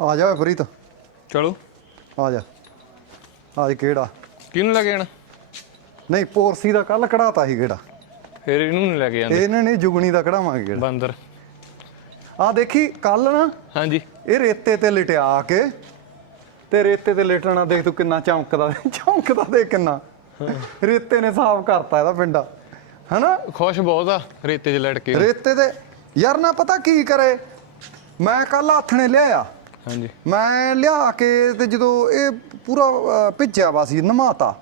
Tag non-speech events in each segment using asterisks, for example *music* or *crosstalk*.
ਆ ਜਾ ਓਏ ਪ੍ਰੀਤ। ਚਲੋ। ਆ ਜਾ। ਆ ਜੀ ਕਿਹੜਾ? ਕਿਹਨੂੰ ਲੈ ਕੇ ਜਾਣਾ? ਨਹੀਂ ਪੋਰਸੀ ਦਾ ਕੱਲ ਕਢਾਤਾ ਸੀ ਕਿਹੜਾ? ਫਿਰ ਇਹਨੂੰ ਨਹੀਂ ਲੈ ਕੇ ਜਾਂਦੇ। ਇਹਨੇ ਨਹੀਂ ਜੁਗਣੀ ਦਾ ਕਢਾਵਾਂਗੇ ਕਿਹੜਾ? ਬਾਂਦਰ। ਆ ਦੇਖੀ ਕੱਲ ਨਾ ਹਾਂਜੀ। ਇਹ ਰੇਤੇ ਤੇ ਲਿਟਿਆ ਕੇ ਤੇ ਰੇਤੇ ਤੇ ਲਿਟਣਾ ਦੇਖ ਤੂੰ ਕਿੰਨਾ ਚਮਕਦਾ *laughs* ਚਮਕਦਾ ਦੇ ਕਿੰਨਾ। ਰੇਤੇ ਨੇ ਸਾਫ਼ ਕਰਤਾ ਇਹਦਾ ਪਿੰਡਾ। ਹਨਾ? ਖੁਸ਼ ਬਹੁਤ ਆ ਰੇਤੇ 'ਚ ਲੜ ਕੇ ਰੇਤੇ ਤੇ ਯਾਰ ਨਾ ਪਤਾ ਕੀ ਕਰੇ? ਮੈਂ ਕੱਲ ਹੱਥ ਨੇ ਲਿਆਇਆ। ਹਾਂਜੀ। ਮੈਂ ਲਿਆ ਕੇ ਤੇ ਜਦੋਂ ਇਹ ਪੂਰਾ ਅਹ, ਭਿੱਜਿਆ ਵਾ ਸੀ ਨਮਾਤਾ।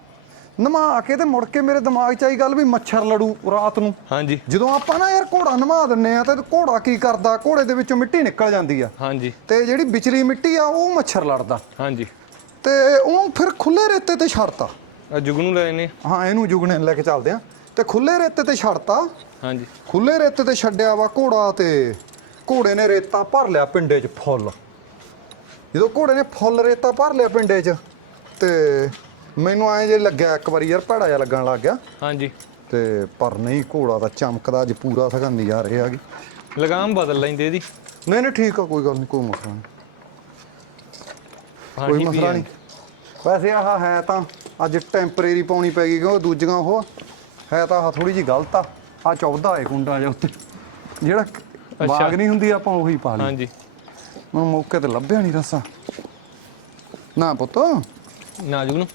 ਨਮਾ ਕੇ ਤੇ ਮੁੜ ਕੇ ਮੇਰੇ ਦਿਮਾਗ 'ਚ ਆਈ ਗੱਲ ਵੀ ਮੱਛਰ ਲੜੂ ਰਾਤ ਨੂੰ। ਹਾਂਜੀ। ਜਦੋਂ ਆਪਾਂ ਨਾ ਯਾਰ ਘੋੜਾ ਨਮਾ ਦਿੰਨੇ ਆ ਤੇ ਘੋੜਾ ਕੀ ਕਰਦਾ ਘੋੜੇ ਦੇ ਵਿੱਚੋਂ ਮਿੱਟੀ ਨਿਕਲ ਜਾਂਦੀ ਆ। ਹਾਂਜੀ। ਤੇ ਜਿਹੜੀ ਵਿਚਲੀ ਮਿੱਟੀ ਆ ਉਹ ਮੱਛਰ ਲੜਦਾ। ਹਾਂਜੀ। ਤੇ ਉਹ ਫਿਰ ਖੁੱਲੇ ਰੇਤੇ ਤੇ ਛੱਡਤਾ। ਆ ਜੁਗ ਨੂੰ ਲੈ ਨੇ। ਹਾਂ ਇਹਨੂੰ ਜੁਗਣੇ ਲੈ ਕੇ ਚੱਲਦੇ ਆ। ਤੇ ਖੁੱਲੇ ਰੇਤੇ ਤੇ ਛੱਡਤਾ। ਹਾਂਜੀ। ਖੁੱਲੇ ਰੇਤੇ ਤੇ ਛੱਡਿਆ ਵਾ ਘੋੜਾ ਤੇ ਘੋੜੇ ਨੇ ਰੇਤਾ ਭਰ ਲਿਆ ਪਿੰਡੇ 'ਚ ਫੁੱਲ। ਜਦੋਂ ਘੋੜੇ ਨੇ ਫੁੱਲ ਰੇਤਾ ਭਰ ਲਿਆ ਪਿੰਡੇ 'ਚ ਤੇ ਮੈਨੂੰ ਐਂ ਜੇ ਲੱਗਿਆ ਇੱਕ ਵਾਰੀ ਯਾਰ ਭੈੜਾ ਜਿਹਾ ਲੱਗਣ ਲੱਗ ਗਿਆ। ਹਾਂਜੀ। ਤੇ ਪਰ ਨਹੀਂ ਘੋੜਾ ਤਾਂ ਚਮਕਦਾ ਅੱਜ ਪੂਰਾ ਨਜ਼ਾਰੇ ਆ ਗਈ ਲਗਾਮ ਬਦਲ ਲੈਂਦੇ ਇਹਦੀ। ਨਹੀਂ ਨਹੀਂ ਠੀਕ ਆ ਕੋਈ ਗੱਲ ਨਹੀਂ ਕੋਈ ਮਸਲਾ ਨਹੀਂ। ਕੋਈ ਪਾਣੀ ਮਸਲਾ ਨਹੀਂ। ਵੈਸੇ ਆਹ ਹੈ ਤਾਂ ਅੱਜ ਟੈਂਪਰੇਰੀ ਪਾਉਣੀ ਪੈ ਗਈ ਕਿਉਂ ਦੂਜੀਆਂ ਉਹ ਹੈ ਤਾਂ ਆਹ ਥੋੜੀ ਜੀ ਗਲਤ ਆ। ਆ ਚੌਬਦਾ ਹੈ ਕੁੰਡਾ ਜਿਹਾ ਉੱਤੇ। ਜਿਹੜਾ ਬਾਗ ਨਹੀਂ ਹੁੰਦੀ ਆਪਾਂ ਉਹੀ ਪਾ ਲਈ। ਹਾਂਜੀ। ਮੈਨੂੰ ਮੌਕੇ ਤੇ ਲੱਭਿਆ ਨਹੀਂ ਰਸਾ ਨਾ ਪੁੱਤ ਨਾ ਜੁਗ ਨੂੰ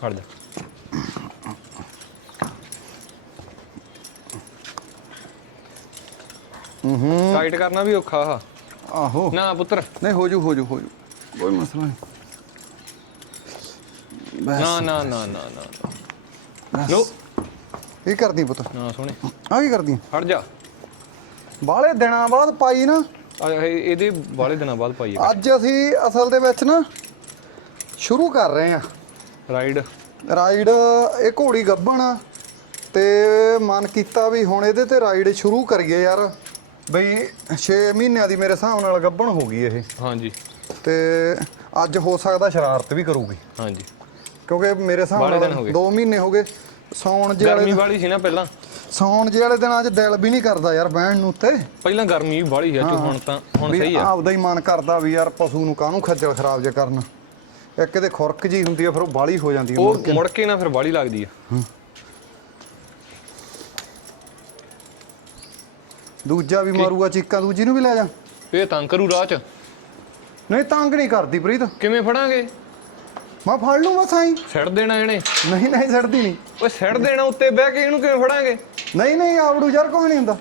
ਖੜ ਜਾ ਹੂੰ ਟਾਈਟ ਕਰਨਾ ਵੀ ਔਖਾ ਆ ਆਹੋ ਨਾ ਪੁੱਤਰ ਨਹੀਂ ਹੋ ਜੂ ਹੋ ਜੂ ਹੋ ਜੂ ਕੋਈ ਮਸਲਾ ਨਹੀਂ ਨਾ ਨਾ ਨਾ ਨਾ ਨਾ। ਨੋ ਕੀ ਕਰਦੀ ਪੁੱਤ ਨਾ ਸੋਹਣੇ ਆ ਕੀ ਕਰਦੀ ਖੜ ਜਾ ਬਾਹਲੇ ਦਿਨਾਂ ਬਾਅਦ ਪਾਈ ਨਾ ਇਹ- ਇਹਦੇ ਬਾਲੇ ਦਿਨਾਂ ਬਾਅਦ ਪਾਈ ਹੈ ਅੱਜ ਅਸੀਂ ਅਸਲ ਦੇ ਵਿੱਚ ਨਾ ਸ਼ੁਰੂ ਕਰ ਰਹੇ ਆ ਰਾਈਡ। ਰਾਈਡ ਇਹ ਘੋੜੀ ਗੱਭਣ ਤੇ ਮਨ ਕੀਤਾ ਵੀ ਹੁਣ ਇਹਦੇ ਤੇ ਰਾਈਡ ਸ਼ੁਰੂ ਕਰੀਏ ਯਾਰ। ਬਈ 6 ਮਹੀਨਿਆਂ ਦੀ ਮੇਰੇ ਹਿਸਾਬ ਨਾਲ ਗੱਭਣ ਹੋ ਗਈ ਇਹ। ਹਾਂਜੀ। ਤੇ ਅੱਜ ਹੋ ਸਕਦਾ ਸ਼ਰਾਰਤ ਵੀ ਕਰੂਗੀ। ਹਾਂਜੀ। ਕਿਉਂਕਿ ਮੇਰੇ ਹਿਸਾਬ ਨਾਲ ਹੋ ਗਏ। 2 ਮਹੀਨੇ ਹੋ ਗਏ। ਸੌਣ ਜੇ ਗਰਮੀ ਵਾਲੀ ਸੀ ਨਾ ਪਹਿਲਾਂ। ਸੌਣ ਜੇ ਵਾਲੇ ਦਿਨਾਂ 'ਚ ਦਿਲ ਵੀ ਨਹੀਂ ਕਰਦਾ ਯਾਰ ਬਹਿਣ ਨੂੰ ਉੱਤੇ। ਪਹਿਲਾਂ ਗਰਮੀ ਵਾਲੀ ਆ ਚੋ ਹੁਣ ਤਾਂ ਹੁਣ ਵੀ ਸਹੀ ਆ। ਆਪਦਾ ਹੀ ਮਨ ਕਰਦਾ ਵੀ ਯਾਰ ਪਸ਼ੂ ਨੂੰ ਕਾਹਨੂੰ ਖੱਜਲ ਖਰਾਬ ਜੇ ਕਰਨ। ਇੱਕ ਇਹਦੇ ਖੁਰਕ ਜੀ ਹੁੰਦੀ ਆ ਫਿਰ ਉਹ ਬਾਲੀ ਹੋ ਜਾਂਦੀ ਆ ਉਹ ਮੁੜ ਕੇ ਨਾ ਫਿਰ ਵਾਲੀ ਲੱਗਦੀ ਆ। ਦੂਜਾ ਵੀ ਮਾਰੂਗਾ ਚੀਕਾਂ ਦੂਜੀ ਨੂੰ ਵੀ ਲੈ ਜਾ। ਇਹ ਤੰਗ ਕਰੂ ਰਾਹ ਚ। ਨਹੀਂ ਤੰਗ ਨਹੀਂ ਕਰਦੀ ਪ੍ਰੀਤ। ਕਿਵੇਂ ਫੜਾਂਗੇ? ਮੈਂ ਫੜ ਲੂੰ ਬਸ ਆਈ ਸਿੱਟ ਦੇਣਾ ਇਹਨੇ। ਨਹੀਂ ਨਹੀਂ ਛੱਡਦੀ ਨਹੀਂ। ਓਏ ਸਿੱਟ ਦੇਣਾ ਉੱਤੇ ਬਹਿ ਕੇ ਇਹਨੂੰ ਕਿਵੇਂ ਫੜਾਂਗੇ? ਨਹੀਂ ਨਹੀਂ ਆਵੜੂ ਯਾਰ ਕੋਈ ਨਹੀਂ ਹੁੰਦਾ।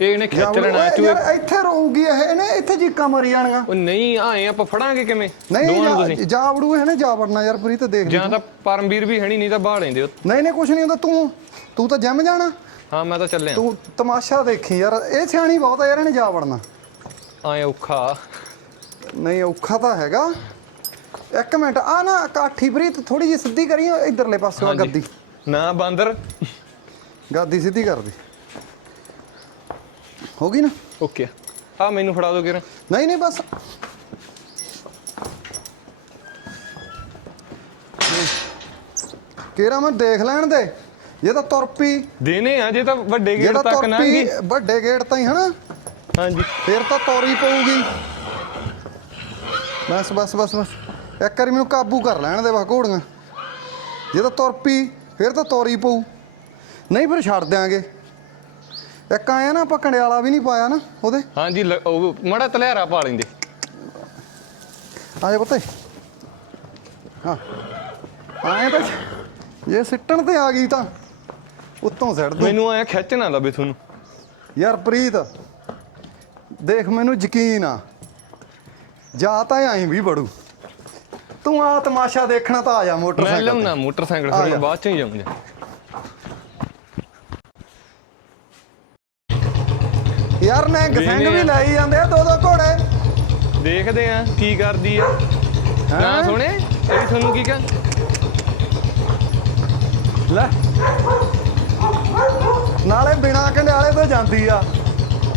ਇਹ ਇਹਨੇ ਖਿੱਚ ਜਾਵੜੂ, ਲੈਣਾ ਚੂਹੇ ਯਾਰ ਇੱਥੇ ਰਹੂਗੀ ਇਹ ਇਹਨੇ ਇੱਥੇ ਚੀਕਾਂ ਮਾਰੀ ਜਾਣੀਆਂ ਉਹ ਨਹੀਂ ਆਏ ਆਪਾਂ ਫੜਾਂਗੇ ਕਿਵੇਂ? ਨਹੀਂ ਦੋਵਾਂ ਨੂੰ ਜਾ- ਤੁਸੀਂ। ਜਾ ਵੜੂ ਇਹਨੇ ਜਾ ਵੜਨਾ ਯਾਰ ਪ੍ਰੀਤ ਦੇਖ ਜਾਂ ਤਾਂ ਪਰਮਵੀਰ ਵੀ ਹੈਣੀ ਨਹੀਂ ਤਾਂ ਬਾਹ ਲੈਂਦੇ। ਨਹੀਂ ਨਹੀਂ ਕੁਛ ਨਹੀਂ ਹੁੰਦਾ ਤੂੰ ਤੂੰ ਤਾਂ ਜਿਮ ਜਾਣਾ। ਹਾਂ ਮੈਂ ਤਾਂ ਚੱਲਿਆ। ਤੂੰ ਤਮਾਸ਼ਾ ਦੇਖੀ ਯਾਰ ਇਹ ਸਿਆਣੀ ਬਹੁਤ ਆ ਯਾਰ ਇਹਨੇ ਜਾ ਵੜਨਾ। ਆਏ ਔਖਾ। ਨਹੀਂ ਔਖਾ ਤਾਂ ਹੈਗਾ। ਇੱਕ ਮਿੰਟ ਆ ਨਾ ਕਾਠੀ ਪ੍ਰੀਤ ਥੋੜੀ ਜਿਹੀ ਸਿੱਧੀ ਕਰੀ ਇਧਰਲੇ ਪਾਸੇ ਆ। ਗੱਦੀ। ਨਾ ਬਾਂਦਰ। ਗੱਦੀ ਸਿੱਧੀ ਕਰ ਦੇ। ਹੋ ਗਈ ਨਾ? ਓਕੇ। ਆ ਮੈਨੂੰ ਫੜਾ ਦਿਓ ਕਿਰਨ। ਨਹੀਂ ਨਹੀਂ ਬਸ। ਕਿਹੜਾ ਮੈਂ ਦੇਖ ਲੈਣ ਦੇ। ਜੇ ਤਾਂ ਤੁਰ ਪਈ ਦੇਨੇ ਆ ਜੇ ਤਾਂ ਵੱਡੇ ਗੇਟ ਜਿਹੜਾ ਤੱਕ ਨਾ ਗਈ ਵੱਡੇ ਗੇਟ ਤਾਈਂ ਹਨਾ? ਹਾਂਜੀ। ਫੇਰ ਤਾਂ ਤੋਰੀ ਪਊਗੀ। ਬਸ ਬਸ ਬਸ ਬਸ। ਇੱਕ ਵਾਰੀ ਮੈਨੂੰ ਕਾਬੂ ਕਰ ਲੈਣ ਦੇ ਵਾ ਘੋੜੀਆਂ। ਜੇ ਤਾਂ ਤੁਰ ਪਈ ਫੇਰ ਤਾਂ ਤੋਰੀ ਪਊ। ਨਹੀਂ ਫਿਰ ਛੱਡ ਦਿਆਂਗੇ। ਇੱਕ ਆਇਆ ਨਾ ਆਪਾਂ ਕੰਡਿਆਲਾ ਵੀ ਨਹੀਂ ਪਾਇਆ ਨਾ ਉਹਦੇ। ਹਾਂਜੀ ਲ- ਉਹ ਮੜਾ ਤਲਿਆਰਾ ਪਾ ਲੈਂਦੇ। ਆ ਜਾ ਪੁੱਤੇ। ਹਾਂ। ਆਏ ਤਾਂ ਜੇ ਸਿੱਟਣ ਤੇ ਆ ਗਈ ਤਾਂ ਉੱਤੋਂ ਸਿੱਟ ਦੂੰ। ਮੈਨੂੰ ਆਇਆ ਖਿੱਚ ਨਾ ਲਵੇ ਤੁਹਾਨੂੰ। ਯਾਰ ਪ੍ਰੀਤ ਦੇਖ ਮੈਨੂੰ ਯਕੀਨ ਆ। ਜਾ ਤਾਂ ਐਂ ਵੀ ਬੜੂ ਤੂੰ ਆ ਤਮਾਸ਼ਾ ਦੇਖਣਾ ਤਾਂ ਆ ਜਾ ਮੈਂ ਮੋਟਰਸਾਈਕਲ ਮੋਟਰਸਾਈਕਲ ਫਿਰ। ਮੈਂ ਬਾਅਦ ਚ ਹੀ ਜਾਊਂਗਾ ਤੇ। ਯਾਰ ਸਿੰਘ ਵੇਖਦੇ ਵੀ। ਲਾਈ ਜਾਂਦੇ ਆ ਦੋ ਦੋ ਘੋੜੇ ਦੇਖਦੇ ਆ ਕੀ ਕਰਦੀ ਆ ਨਾ? ਸੁਣੇ ਇਹ ਤੁਹਾਨੂੰ ਕੀ ਕਹਾਂ ਲੈ ਨਾਲੇ ਬਿਨਾ ਕੰਡਿਆਲੇ ਤੋਂ ਜਾਂਦੀ ਆ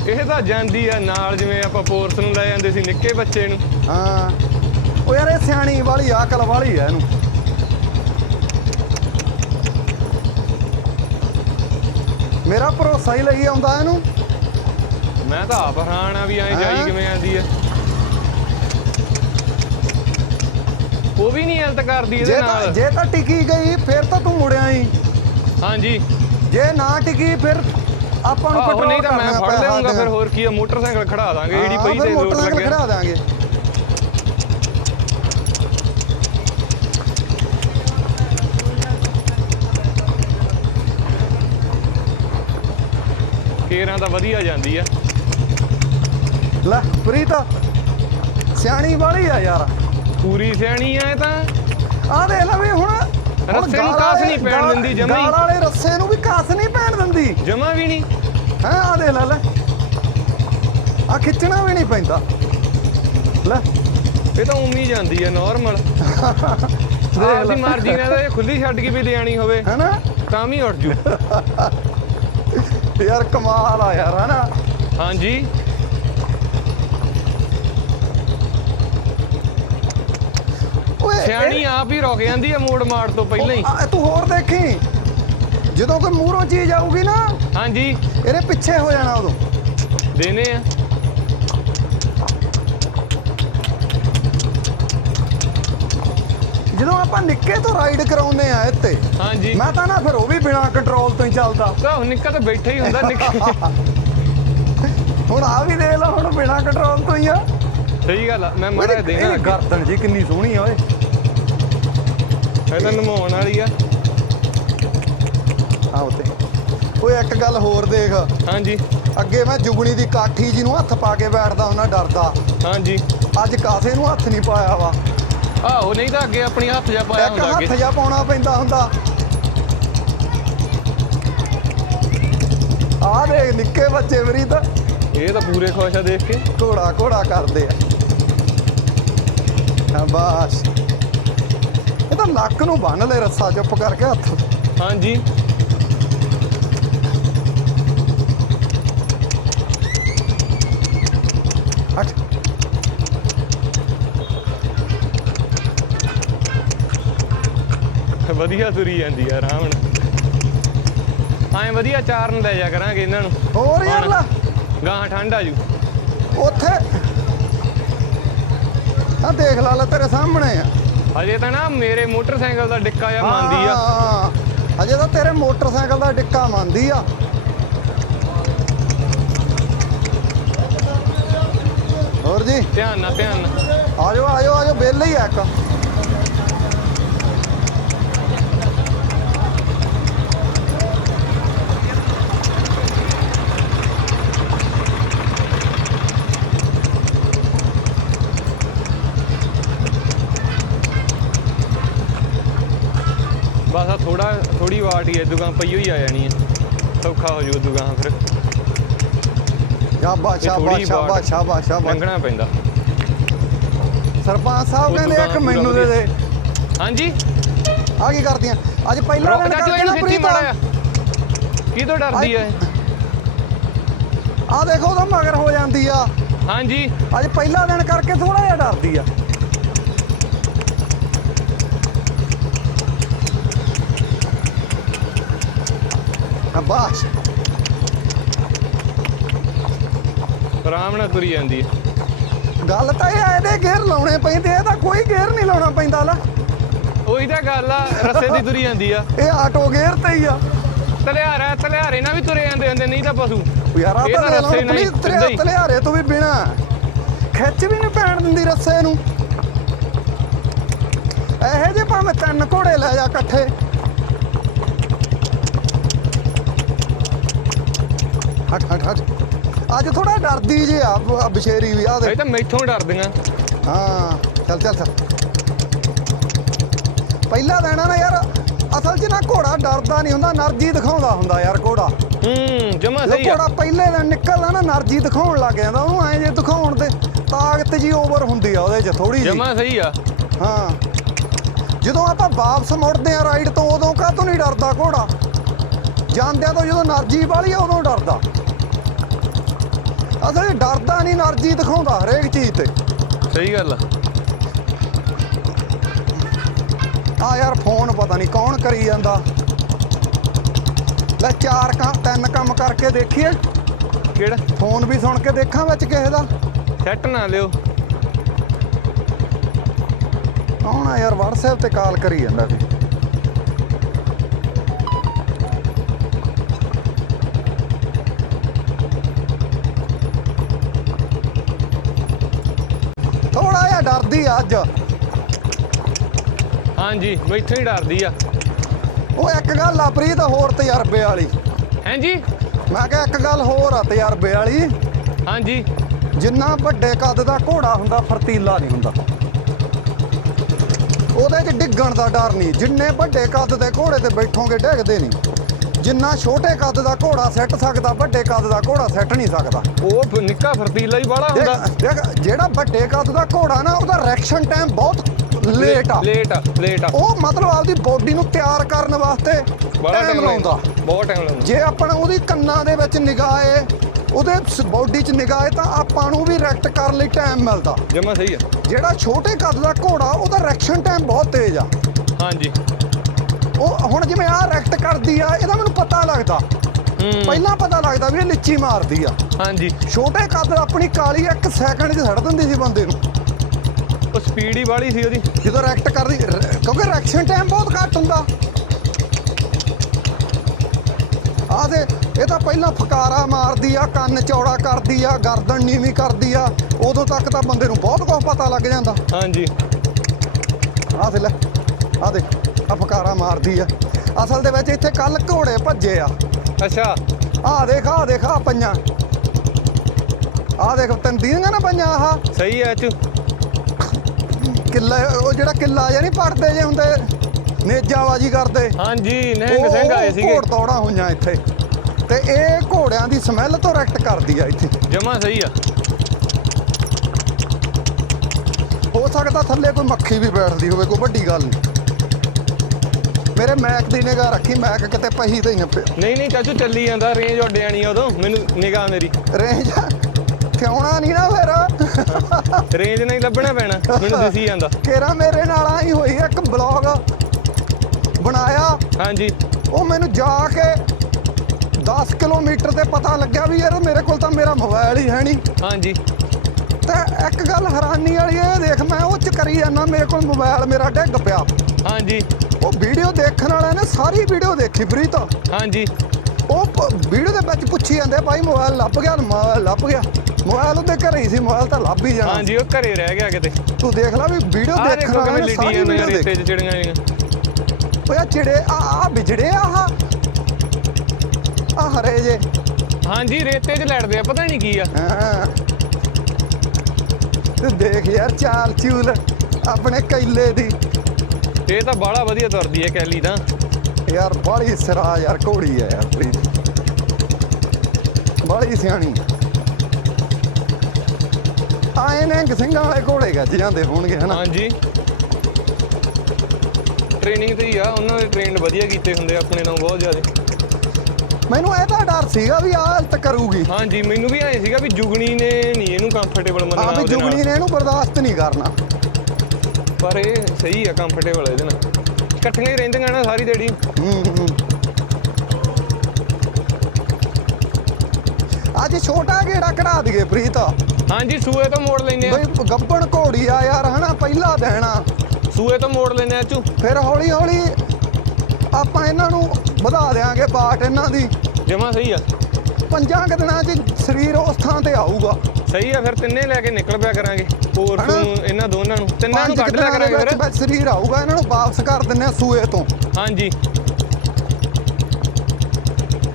ਇਹ ਤਾਂ ਜਾਂਦੀ ਆ ਨਾਲ ਜਿਵੇਂ ਆਪਾਂ ਪੋਰਸ ਨੂੰ ਲੈ ਜਾਂਦੇ ਸੀ ਨਿੱਕੇ ਬੱਚੇ ਨੂੰ ਹਾਂ ਉਹ ਯਾਰ ਇਹ ਸਿਆਣੀ ਵਾਲੀ ਆ, ਅਕਲ ਵਾਲੀ ਆ ਇਹਨੂੰ। ਮੇਰਾ ਭਰੋਸਾ ਹੀ ਲਈ ਆਉਂਦਾ ਇਹਨੂੰ। ਮੈਂ ਤਾਂ ਆਪ ਹੈਰਾਨ ਆ ਵੀ ਐਂ ਜਾਈ ਹੈਂ? ਕਿਵੇਂ ਆਂਦੀ ਆ। ਉਹ ਵੀ ਨਹੀਂ ਹੈਲਥ ਕਰਦੀ ਜੇ ਇਹਦੇ ਤਾਂ ਨਾਲ। ਜੇ ਤਾਂ ਟਿਕੀ ਗਈ ਫਿਰ ਤਾਂ ਤੂੰ ਮੁੜਿਆ ਹੀ ਹਾਂਜੀ। ਜੇ ਨਾ ਟਿਕੀ ਫਿਰ ਆਪਾਂ ਨੂੰ ਆਹੋ ਨਹੀਂ ਤਾਂ ਮੈਂ ਫੜ ਲਿਆਉਂਗਾ ਫਿਰ। ਹੋਰ ਕੀ ਆ ਮੋਟਰਸਾਈਕਲ ਖੜਾ ਦਾਂਗੇ ਜਿਹੜੀ ਪਈ ਤੇ ਲੋਟ ਮੋਟਰਸਾਈਕਲ ਲੱਗਿਆ ਖੜਾ ਦਾਂਗੇ। ਕੇਰਾਂ ਤਾਂ ਵਧੀਆ ਜਾਂਦੀ ਆ। ਲੈ ਪ੍ਰੀਤ ਸਿਆਣੀ ਵਾਲੀ ਆ ਯਾਰ। ਪੂਰੀ ਸਿਆਣੀ ਆ ਇਹ ਤਾਂ। ਆ ਦੇਖ ਲੈ ਵੀ ਹੁਣ ਰੱਸੇ ਨੂੰ ਕਾਸ ਨਹੀਂ ਪੈਣ ਦਿੰਦੀ ਜਮਾਂ। ਹੀ। ਗਾਲ ਵਾਲੇ ਰੱਸੇ ਨੂੰ ਵੀ ਕਾਸ ਨਹੀਂ ਪੈਣ ਦਿੰਦੀ। ਜਮਾ ਵੀ ਨਹੀਂ। ਹੈ ਆ ਦੇਖ ਲੈ ਲੈ। ਆ ਖਿੱਚਣਾ ਵੀ ਨਹੀਂ ਪੈਂਦਾ। ਲੈ। ਇਹ ਤਾਂ ਉਮੀ ਜਾਂਦੀ ਆ ਨਾਰਮਲ ਆਪਦੀ ਮਰਜ਼ੀ ਨਾਲ ਇਹ ਖੁੱਲੀ ਛੱਡ ਕੇ ਵੀ ਲਿਆਣੀ ਹੋਵੇ। ਹੈਨਾ? ਤਾਂ ਵੀ ਉੱਠ ਜੂ। *laughs* ਯਾਰ ਕਮਾਲ ਆ ਯਾਰ ਹੈਨਾ? ਹਾਂਜੀ। ਓਏ ਸਿਆਣੀ ਆਪ ਹੀ ਰੁਕ ਜਾਂਦੀ ਆ ਮੋੜ ਮਾੜ ਤੋਂ ਪਹਿਲਾਂ ਹੀ। ਤੂੰ ਹੋਰ ਦੇਖੀ? ਜਦੋਂ ਕੋਈ ਮੂਹਰੋਂ ਚੀਜ਼ ਆਊਗੀ ਨਾ ਹਾਂਜੀ। ਇਹਨੇ ਪਿੱਛੇ ਹੋ ਜਾਣਾ ਉਦੋਂ। ਦੇਨੇ ਆ। ਜਦੋਂ ਆਪਾਂ ਨਿੱਕੇ ਤੋਂ ਰਾਈਡ ਕਰਾਉਂਦੇ ਆ ਇੱਥੇ ਹਾਂਜੀ। ਮੈਂ ਤਾਂ ਨਾ ਫਿਰ ਉਹ ਵੀ ਬਿਨਾ ਕੰਟਰੋਲ ਤੋਂ ਹੀ ਚੱਲਦਾ। ਤਾਂ ਹੁਣ ਨਿੱਕਾ ਤਾਂ ਬੈਠਾ ਹੀ ਹੁੰਦਾ ਨਿੱਕਾ। ਹੁਣ ਆ ਵੀ ਦੇਖ ਲਾ ਹੁਣ ਬਿਨਾ ਕੰਟਰੋਲ ਤੋਂ ਹੀ ਆ। ਸਹੀ ਗੱਲ ਆ ਮੈਂ ਮਾੜਾ ਦੇਣਾ ਗਰਦਨ ਜੀ ਕਿੰਨੀ ਸੋਹਣੀ ਆ ਓਏ। ਇਹ ਤਾਂ ਨਮਾਉਣ ਵਾਲੀ ਆ। ਆ ਉੱਤੇ। ਓਏ ਇੱਕ ਗੱਲ ਹੋਰ ਦੇਖ। ਹਾਂਜੀ। ਅੱਗੇ ਮੈਂ ਜੁਗਣੀ ਦੀ ਕਾਠੀ ਜੀ ਨੂੰ ਹੱਥ ਪਾ ਕੇ ਬੈਠਦਾ ਉਹਨਾਂ ਡਰਦਾ। ਹਾਂਜੀ। ਅੱਜ ਕਾਸੇ ਨੂੰ ਹੱਥ ਨਹੀਂ ਪਾਇਆ ਵਾ। ਆਹੋ ਨਹੀਂ ਤਾਂ ਅੱਗੇ ਆਪਣੀ ਹੱਥ ਜਾ ਪਾਇਆ ਇੱਕ ਹੁੰਦਾ ਹੱਥ ਅੱਗੇ ਜਾ ਪਾਉਣਾ ਪੈਂਦਾ ਹੁੰਦਾ। ਆ ਦੇਖ ਨਿੱਕੇ ਬੱਚੇ ਮੇਰੀ ਤਾਂ। ਇਹ ਤਾਂ ਪੂਰੇ ਖੁਸ਼ ਆ ਦੇਖ ਕੇ। ਘੋੜਾ ਘੋੜਾ ਕਰਦੇ ਆ। ਸ਼ਾਬਾਸ਼। ਇਹ ਤਾਂ ਲੱਕ ਨੂੰ ਬੰਨ ਲੈ ਰੱਸਾ ਚੁੱਪ ਕਰਕੇ ਹੱਥ। ਹਾਂਜੀ। ਵਧੀਆ ਤੁਰੀ ਜਾਂਦੀ ਆ ਆਰਾਮ ਨਾਲ। ਐ ਵਧੀਆ ਚਾਰਨ ਲੈ ਜਾ ਕਰਾਂਗੇ ਇਹਨਾਂ ਨੂੰ। ਹੋਰ ਯਾਰ ਲਾ। ਗਾਂ ਠੰਡ ਆ ਜੂ। ਉੱਥੇ। ਆ ਦੇਖ ਲਾ ਲੈ ਤੇਰੇ ਸਾਹਮਣੇ ਆ। ਅਜੇ ਤਾਂ ਨਾ ਮੇਰੇ ਮੋਟਰਸਾਈਕਲ ਦਾ ਡਿੱਕਾ ਜਿਹਾ ਮੰਨਦੀ ਆ। ਹਾਂ, ਅਜੇ ਤਾਂ ਤੇਰੇ ਮੋਟਰਸਾਈਕਲ ਦਾ ਡਿੱਕਾ ਮੰਨਦੀ ਆ। ਹੋਰ ਜੀ। ਧਿਆਨ ਨਾਲ ਧਿਆਨ ਨਾਲ। ਆਜੋ ਆਜੋ ਆਜੋ ਬਿੱਲ ਹੀ ਆ ਇੱਕ ਬਸ ਆ ਥੋੜਾ ਥੋੜੀ ਵਾਟ ਹੀ ਐ ਦੁਕਾਨ ਪਈ ਹੋਈ ਆ ਜਾਣੀ ਆ। ਸੌਖਾ ਹੋ ਜੂ ਦੁਕਾਨ ਫਿਰ। ਸ਼ਾਬਾਸ਼ ਸ਼ਾਬਾਸ਼ ਸ਼ਾਬਾਸ਼ ਸ਼ਾਬਾਸ਼ ਸ਼ਾਬਾਸ਼। ਲੰਘਣਾ ਪੈਂਦਾ। ਸਰਪੰਚ ਸਾਹਿਬ ਕਹਿੰਦੇ ਇੱਕ ਮੈਨੂੰ ਦੇ ਦੇ। ਹਾਂਜੀ? ਆ ਕੀ ਕਰਦੀਆਂ? ਅੱਜ ਪਹਿਲਾ ਰੁਕ ਚਾਚੂ ਇਹਨੂੰ ਖਿੱਚੀ ਮਾੜਾ ਕੀ ਤੋਂ ਡਰਦੀ ਐ ਆ ਦੇਖੋ ਉਹਦਾ ਮਗਰ ਹੋ ਜਾਂਦੀ ਆ। ਹਾਂਜੀ। ਅੱਜ ਪਹਿਲਾ ਦਿਨ ਕਰਕੇ ਥੋੜਾ ਜਿਹਾ ਡਰਦੀ ਆ। ਸ਼ਾਬਾਸ਼। ਆਰਾਮ ਨਾਲ ਤੁਰੀ ਜਾਂਦੀ ਐ ਗੱਲ ਤਾਂ ਇਹ ਆ ਇਹਦੇ ਗੇਅਰ ਲਾਉਣੇ ਪੈਂਦੇ ਇਹ ਤਾਂ ਕੋਈ ਗੇਅਰ ਨਹੀਂ ਲਾਉਣਾ ਪੈਂਦਾ ਲੈ। ਉਹੀ ਤਾਂ ਗੱਲ ਆ ਰਸੇ ਦੀ ਤੁਰੀ ਜਾਂਦੀ ਆ। ਇਹ ਆਟੋ ਗੇਅਰ ਤੇ ਹੀ ਆ। ਤਲਿਆਰਾ ਤਲਿਆਰੇ ਨਾਲ ਵੀ ਤੁਰੇ ਜਾਂਦੇ ਹੁੰਦੇ ਨਹੀਂ ਤਾਂ ਪਸ਼ੂ। ਯਾਰ ਆ ਤਾਂ ਰੱਸੇ ਲਾਉਣ ਨਾਲ ਹੀ ਪਲੀਜ਼ ਸਿੱਧਾ ਹੀ। ਤਲਿਆਰੇ ਤੋਂ ਵੀ ਬਿਨਾ ਖਿੱਚ ਵੀ ਨਹੀਂ ਪੈਣ ਦਿੰਦੀ ਰੱਸੇ ਨੂੰ। ਇਹੋ ਜਿਹੇ ਭਾਵੇਂ ਤਿੰਨ ਘੋੜੇ ਲੈ ਜਾ ਇਕੱਠੇ। ਹਟ ਹਟ ਹਟ। ਅੱਜ ਥੋੜਾ ਡਰਦੀ ਜੇ ਆ ਬਸ਼ੇਰੀ ਵੀ ਆ ਦੇ ਇਹ ਤਾਂ ਮੈਥੋਂ ਡਰਦੀਆਂ। ਹਾਂ ਚੱਲ ਚੱਲ ਚੱਲ। ਪਹਿਲਾ ਦੇਣਾ ਨਾ ਯਾਰ ਅਸਲ 'ਚ ਨਾ ਘੋੜਾ ਡਰਦਾ ਨਹੀਂ ਹੁੰਦਾ એનર્ਜੀ ਦਿਖਾਉਂਦਾ ਹੁੰਦਾ ਯਾਰ ਘੋੜਾ। ਹੂੰ ਜਮਾ ਸਹੀ ਆ। ਘੋੜਾ ਪਹਿਲੇ ਦਿਨ ਨਿਕਲਦਾ ਨਾ એનર્ਜੀ ਦਿਖਾਉਣ ਲੱਗ ਜਾਂਦਾ ਉਹਨੂੰ ਐਂ ਜੇ ਦਿਖਾਉਣ ਤੇ ਤਾਕਤ ਜੀ ਓਵਰ ਹੁੰਦੀ ਆ ਉਹਦੇ 'ਚ ਥੋੜੀ ਜਿਹੀ। ਜਮਾ ਸਹੀ ਆ। ਹਾਂ। ਜਦੋਂ ਆਪਾਂ ਵਾਪਸ ਮੁੜਦੇ ਆ ਰਾਈਡ ਤੋਂ ਉਦੋਂ ਕਾਹਤੋਂ ਨਹੀਂ ਡਰਦਾ ਘੋੜਾ? ਜਾਂਦਿਆਂ ਤੋਂ ਜਦੋਂ ਨਰਜੀ ਵਾਲੀ ਆ ਉਦੋਂ ਡਰਦਾ। ਅਸਲ ਡਰਦਾ ਨਹੀਂ એનર્ਜੀ ਦਿਖਾਉਂਦਾ ਹਰੇਕ ਚੀਜ਼ ਤੇ। ਸਹੀ ਗੱਲ ਆ। ਆ ਯਾਰ ਫੋਨ ਪਤਾ ਨਹੀਂ ਕੌਣ ਕਰੀ ਜਾਂਦਾ। ਲੈ ਚਾਰ ਕੰਮ ਤਿੰਨ ਕੰਮ ਕਰਕੇ ਦੇਖੀਏ। ਕਿਹੜਾ? ਫੋਨ ਵੀ ਸੁਣ ਕੇ ਦੇਖਾਂ ਵਿੱਚ ਕਿਸੇ ਦਾ। ਸੈੱਟ ਨਾ ਲਿਓ। ਕੌਣ ਆ ਯਾਰ WhatsApp ਤੇ ਕਾਲ ਕਰੀ ਜਾਂਦਾ ਵੀ ਡਰਦੀ ਆ ਅੱਜ। ਹਾਂਜੀ ਮੈਥੋਂ ਹੀ ਡਰਦੀ ਆ। ਉਹ ਇੱਕ ਗੱਲ ਆ ਪ੍ਰੀਤ ਹੋਰ ਤਜਰਬੇ ਵਾਲੀ। ਹਾਂਜੀ ਮੈਂ ਕਿਹਾ ਇੱਕ ਗੱਲ ਹੋਰ ਆ ਤਜਰਬੇ ਵਾਲੀ। ਹਾਂਜੀ। ਜਿੰਨਾ ਵੱਡੇ ਕੱਦ ਦਾ ਘੋੜਾ ਹੁੰਦਾ ਫਰਤੀਲਾ ਨਹੀਂ ਹੁੰਦਾ। ਉਹਦੇ 'ਚ ਡਿੱਗਣ ਦਾ ਡਰ ਨਹੀਂ। ਜਿੰਨੇ ਵੱਡੇ ਕੱਦ ਦੇ ਘੋੜੇ ਤੇ ਬੈਠੋਗੇ ਡਿੱਗਦੇ ਨਹੀਂ। ਜਿੰਨਾ ਛੋਟੇ ਕੱਦ ਦਾ ਘੋੜਾ ਸਿੱਟ ਸਕਦਾ ਵੱਡੇ ਕੱਦ ਦਾ ਘੋੜਾ ਸਿੱਟ ਨਹੀਂ ਸਕਦਾ। ਉਹ ਨਿੱਕਾ ਫਰਤੀਲਾ ਹੀ ਬਾਲਾ ਹੁੰਦਾ। ਦੇਖ ਦੇਖ, ਜਿਹੜਾ ਵੱਡੇ ਕੱਦ ਦਾ ਘੋੜਾ ਨਾ ਉਹਦਾ ਰਿਐਕਸ਼ਨ ਟਾਈਮ ਬਹੁਤ ਲੇਟ ਆ। ਲੇਟ ਆ ਲੇਟ ਆ। ਉਹ ਮਤਲਬ ਆਪਦੀ ਬੋਡੀ ਨੂੰ ਤਿਆਰ ਕਰਨ ਵਾਸਤੇ ਬੜਾ ਟਾਈਮ ਲਾਉਂਦਾ। ਬਹੁਤ ਟਾਈਮ ਲਾਉਂਦਾ। ਜੇ ਆਪਣਾ ਉਹਦੀ ਕੰਨਾਂ ਦੇ ਵਿੱਚ ਨਿਗਾਹ ਏ ਉਹਦੇ ਬੋਡੀ 'ਚ ਨਿਗਾਹ ਏ ਤਾਂ ਆਪਾਂ ਨੂੰ ਵੀ ਰੈਕਟ ਕਰਨ ਲਈ ਟਾਈਮ ਮਿਲਦਾ। ਜਮਾ ਸਹੀ ਆ। ਜਿਹੜਾ ਛੋਟੇ ਕੱਦ ਦਾ ਘੋੜਾ ਉਹਦਾ ਰਿਐਕਸ਼ਨ ਟਾਈਮ ਬਹੁਤ ਤੇਜ਼ ਆ। ਹਾਂਜੀ। ਉਹ ਹੁਣ ਜਿਵੇਂ ਆਹ ਰੈਕਟ ਕਰਦੀ ਆ ਪਹਿਲਾਂ ਪਤਾ ਲੱਗਦਾ ਵੀ ਇਹ ਲਿੱਚੀ ਮਾਰਦੀ ਆ। ਹਾਂਜੀ। ਛੋਟੇ ਕੱਦ ਆਪਣੀ ਕਾਲੀ ਇੱਕ ਸੈਕਿੰਡ 'ਚ ਛੱਡ ਦਿੰਦੀ ਸੀ ਬੰਦੇ ਨੂੰ। ਉਹ ਸਪੀਡ ਹੀ ਬਾਲੀ ਸੀ ਉਹਦੀ। ਜਦੋਂ ਰੈਕਟ ਕਰਦੀ ਰ- ਕਿਉਂਕਿ ਰਿਐਕਸ਼ਨ ਟਾਈਮ ਬਹੁਤ ਘੱਟ ਹੁੰਦਾ। ਆ ਦੇ ਇਹ ਤਾਂ ਪਹਿਲਾਂ ਫਕਾਰਾ ਮਾਰਦੀ ਆ ਕੰਨ ਚੌੜਾ ਕਰਦੀ ਆ ਗਰਦਨ ਨੀਵੀਂ ਕਰਦੀ ਆ ਉਦੋਂ ਤੱਕ ਤਾਂ ਬੰਦੇ ਨੂੰ ਬਹੁਤ ਕੁਝ ਪਤਾ ਲੱਗ ਜਾਂਦਾ। ਹਾਂਜੀ। ਆ ਦੇ ਲੈ ਆ ਦੇਖ ਆ ਫਕਾਰਾ ਮਾਰਦੀ ਆ। ਅਸਲ ਦੇ ਵਿੱਚ ਇੱਥੇ ਕੱਲ ਘੋੜੇ ਭੱਜੇ ਆ। ਅੱਛਾ। ਆ ਦੇਖ ਆ ਦੇਖ ਆ ਪੰਜਾਂ। ਆ ਦੇਖ ਤੈਨੂੰ ਦੀਂਗਾ ਨਾ ਪੰਜਾਂ ਆਹ। ਸਹੀ ਆ ਚੂ। ਕਿੱਲਾ ਉਹ ਜਿਹੜਾ ਕਿੱਲਾ ਜਾਂ ਨਹੀਂ ਪੜਦੇ ਜੇ ਹੁੰਦੇ ਨੇਜਾਬਾਜੀ ਕਰਦੇ। ਹਾਂਜੀ ਨਹਿੰਗ ਸਿੰਘ ਆਏ ਸੀਗੇ। ਘੋੜ ਤੋੜਾ ਹੋਈਆਂ ਇੱਥੇ। ਤੇ ਇਹ ਘੋੜਿਆਂ ਦੀ ਸਮੈਲ ਤੋਂ ਰੈਕਟ ਕਰਦੀ ਆ ਇੱਥੇ। ਜਮਾ ਸਹੀ ਆ। ਹੋ ਸਕਦਾ ਥੱਲੇ ਕੋਈ ਮੱਖੀ ਵੀ ਬੈਠਦੀ ਹੋਵੇ ਕੋਈ ਵੱਡੀ ਗੱਲ ਨਹੀਂ ਮੇਰੇ ਮੈਕ ਦੀ ਨਿਗਾਹ ਰੱਖੀ ਮੈਕ ਕਿਤੇ ਪਹੀ ਤੇ ਹੀ ਨਾ ਪਿਆ। ਨਹੀਂ ਨਹੀਂ ਚਾਚੂ ਚੱਲੀ ਜਾਂਦਾ ਰੇਂਜ ਉੱਡਿਆ ਨਹੀਂ ਉਦੋਂ। ਮੈਨੂੰ ਨਿਗਾਹ ਮੇਰੀ। ਰੇਂਜ ਥਿਆਉਣਾ ਨਹੀਂ ਨਾ ਫਿਰ? ਰੇਂਜ ਨਹੀਂ ਲੱਭਣਾ ਪੈਣਾ ਮੈਨੂੰ ਦਿਸੀ ਜਾਂਦਾ। ਕੇਰਾ ਮੇਰੇ ਨਾਲ ਆਈ ਹੋਈ ਇੱਕ ਬਲੌਗ ਬਣਾਇਆ। ਹਾਂਜੀ। ਉਹ ਮੈਨੂੰ ਜਾ ਕੇ 10 ਕਿਲੋਮੀਟਰ ਤੇ ਪਤਾ ਲੱਗਿਆ ਵੀ ਯਾਰ ਮੇਰੇ ਕੋਲ ਤਾਂ ਮੇਰਾ ਮੋਬਾਈਲ ਹੀ ਹੈ ਨਹੀਂ ਹਾਂਜੀ। ਤੇ ਇੱਕ ਗੱਲ ਹੈਰਾਨੀ ਵਾਲੀ ਇਹ ਦੇਖ ਮੈਂ ਉਹ ਚ ਕਰੀ ਜਾਂਦਾ ਮੇਰੇ ਕੋਲ ਮੋਬਾਈਲ ਮੇਰਾ ਡਿੱਗ ਪਿਆ। ਹਾਂਜੀ। ਉਹ ਵੀਡੀਓ ਦੇਖਣ ਵਾਲਿਆਂ ਨੇ ਸਾਰੀ ਵੀਡੀਓ ਦੇਖੀ ਪ੍ਰੀਤ। ਹਾਂਜੀ। ਉਹ ਵੀਡੀਓ ਦੇ ਵਿੱਚ ਪੁੱਛੀ ਜਾਂਦੇ ਭਾਈ ਮੋਬਾਈਲ ਲੱਭ ਗਿਆ ਮੋਬਾਈਲ ਲੱਭ ਗਿਆ। ਮੋਬਾਈਲ ਉਹਦੇ ਘਰੇ ਹੀ ਸੀ ਮੋਬਾਈਲ ਤਾਂ ਲੱਭ ਹੀ ਜਾਣਾ। ਹਾਂਜੀ ਉਹ ਘਰੇ ਰਹਿ ਗਿਆ ਕਿਤੇ। ਤੂੰ ਦੇਖ ਲੈ ਵੀ ਵੀਡੀਓ ਆਹ ਦੇਖਣ ਦੇਖੋ ਵਾਲਿਆਂ ਨੇ ਸਾਰੀ ਵੀਡੀਓ ਦੇਖੀ। 'ਚ ਚਿੜੀਆਂ ਜਿਹੀਆਂ ਓਏ ਆਹ ਚਿੜੇ ਆ ਆ ਵਿਜੜੇ ਆ ਆ ਹਰੇ ਜੇ। ਹਾਂਜੀ ਰੇਤੇ 'ਚ ਲੜਦੇ ਆ ਪਤਾ ਨਹੀਂ ਕੀ ਆ। ਤੂੰ ਦੇਖ ਯਾਰ ਚਾਲ ਚੂਲ ਆਪਣੇ ਕੈਲੇ ਦੀ। ਇਹ ਤਾਂ ਬਾਹਲਾ ਵਧੀਆ ਤੁਰਦੀ ਹੈ ਕੈਲੀ ਤਾਂ। ਯਾਰ ਬਾਲੀ ਸਿਰਾ ਯਾਰ ਘੋੜੀ ਆ ਯਾਰ ਪ੍ਰੀਤ। ਬਾਲੀ ਸਿਆਣੀ। ਆਏ ਨੇ ਸਿੰਘਾਂ ਵਾਲੇ ਘੋੜੇ ਗੱਜ ਜਾਂਦੇ ਹੋਣਗੇ ਹਨਾ? ਹਾਂਜੀ। ਟ੍ਰੇਨਿੰਗ ਤੇ ਹੀ ਆ ਉਹਨਾਂ ਨੇ ਟ੍ਰੇਨਡ ਵਧੀਆ ਕੀਤੇ ਹੁੰਦੇ ਆਪਣੇ ਨਾਲ ਬਹੁਤ ਜ਼ਿਆਦਾ। ਮੈਨੂੰ ਇਹ ਤਾਂ ਡਰ ਸੀਗਾ ਵੀ ਆਹ ਹਾਲਤ ਕਰੂਗੀ। ਹਾਂਜੀ ਮੈਨੂੰ ਵੀ ਐ ਸੀਗਾ ਵੀ ਜੁਗਣੀ ਨੇ ਨਹੀਂ ਇਹਨੂੰ ਕੰਫਰਟੇਬਲ ਮੰਨਣਾ ਆ ਵੀ। ਜੁਗਣੀ ਨੇ ਇਹਨੂੰ ਬਰਦਾਸ਼ਤ ਨਹੀਂ ਕਰਨਾ। ਪਰ ਇਹ ਸਹੀ ਆ ਕੰਫਰਟੇਬਲ ਇਹਦੇ ਨਾਲ। ਇਕੱਠੀਆਂ ਹੀ ਰਹਿੰਦੀਆਂ ਨਾ ਸਾਰੀ ਦਿਹਾੜੀ। ਅੱਜ ਛੋਟਾ ਗੇੜਾ ਕਢਾ ਦਈਏ ਪ੍ਰੀਤ। ਹਾਂਜੀ ਸੂਏ ਤੋਂ ਮੋੜ ਲੈਨੇ ਆ। ਬਈ ਗੱਬਣ ਘੋੜੀ ਆ ਯਾਰ ਹਨਾ ਪਹਿਲਾ ਦੇਣਾ ਸੂਏ ਤੋਂ ਮੋੜ ਲੈਨੇ ਆ ਚੂ। ਫਿਰ ਹੌਲੀ ਹੌਲੀ ਆਪਾਂ ਇਹਨਾਂ ਨੂੰ ਵਧਾ ਦੇਾਂਗੇ ਬਾਟ ਇਹਨਾਂ ਦੀ। ਜਮਾ ਸਹੀ ਆ। ਪੰਜਾਂ ਕੁ ਦਿਨਾਂ 'ਚ ਸਰੀਰ ਉਸ ਥਾਂ ਤੇ ਆਊਗਾ। ਸਹੀ ਆ ਫਿਰ ਤਿੰਨੇ ਲੈ ਕੇ ਨਿਕਲ ਪਿਆ ਕਰਾਂਗੇ। ਹੋਰ ਹਨਾ? ਨੂੰ ਇਹਨਾਂ ਦੋਨਾਂ ਨੂੰ ਤਿੰਨਾਂ ਨੂੰ ਪੰਜ ਕੱਢ ਲਿਆ ਦੇ ਕਰਾਂਗੇ ਵਿੱਚ ਫਿਰ। ਵਿੱਚ ਸਰੀਰ ਆਊਗਾ ਇਹਨਾਂ ਨੂੰ ਵਾਪਸ ਕਰ ਦਿੰਨੇ ਆ ਸੂਏ ਤੋਂ। ਹਾਂਜੀ।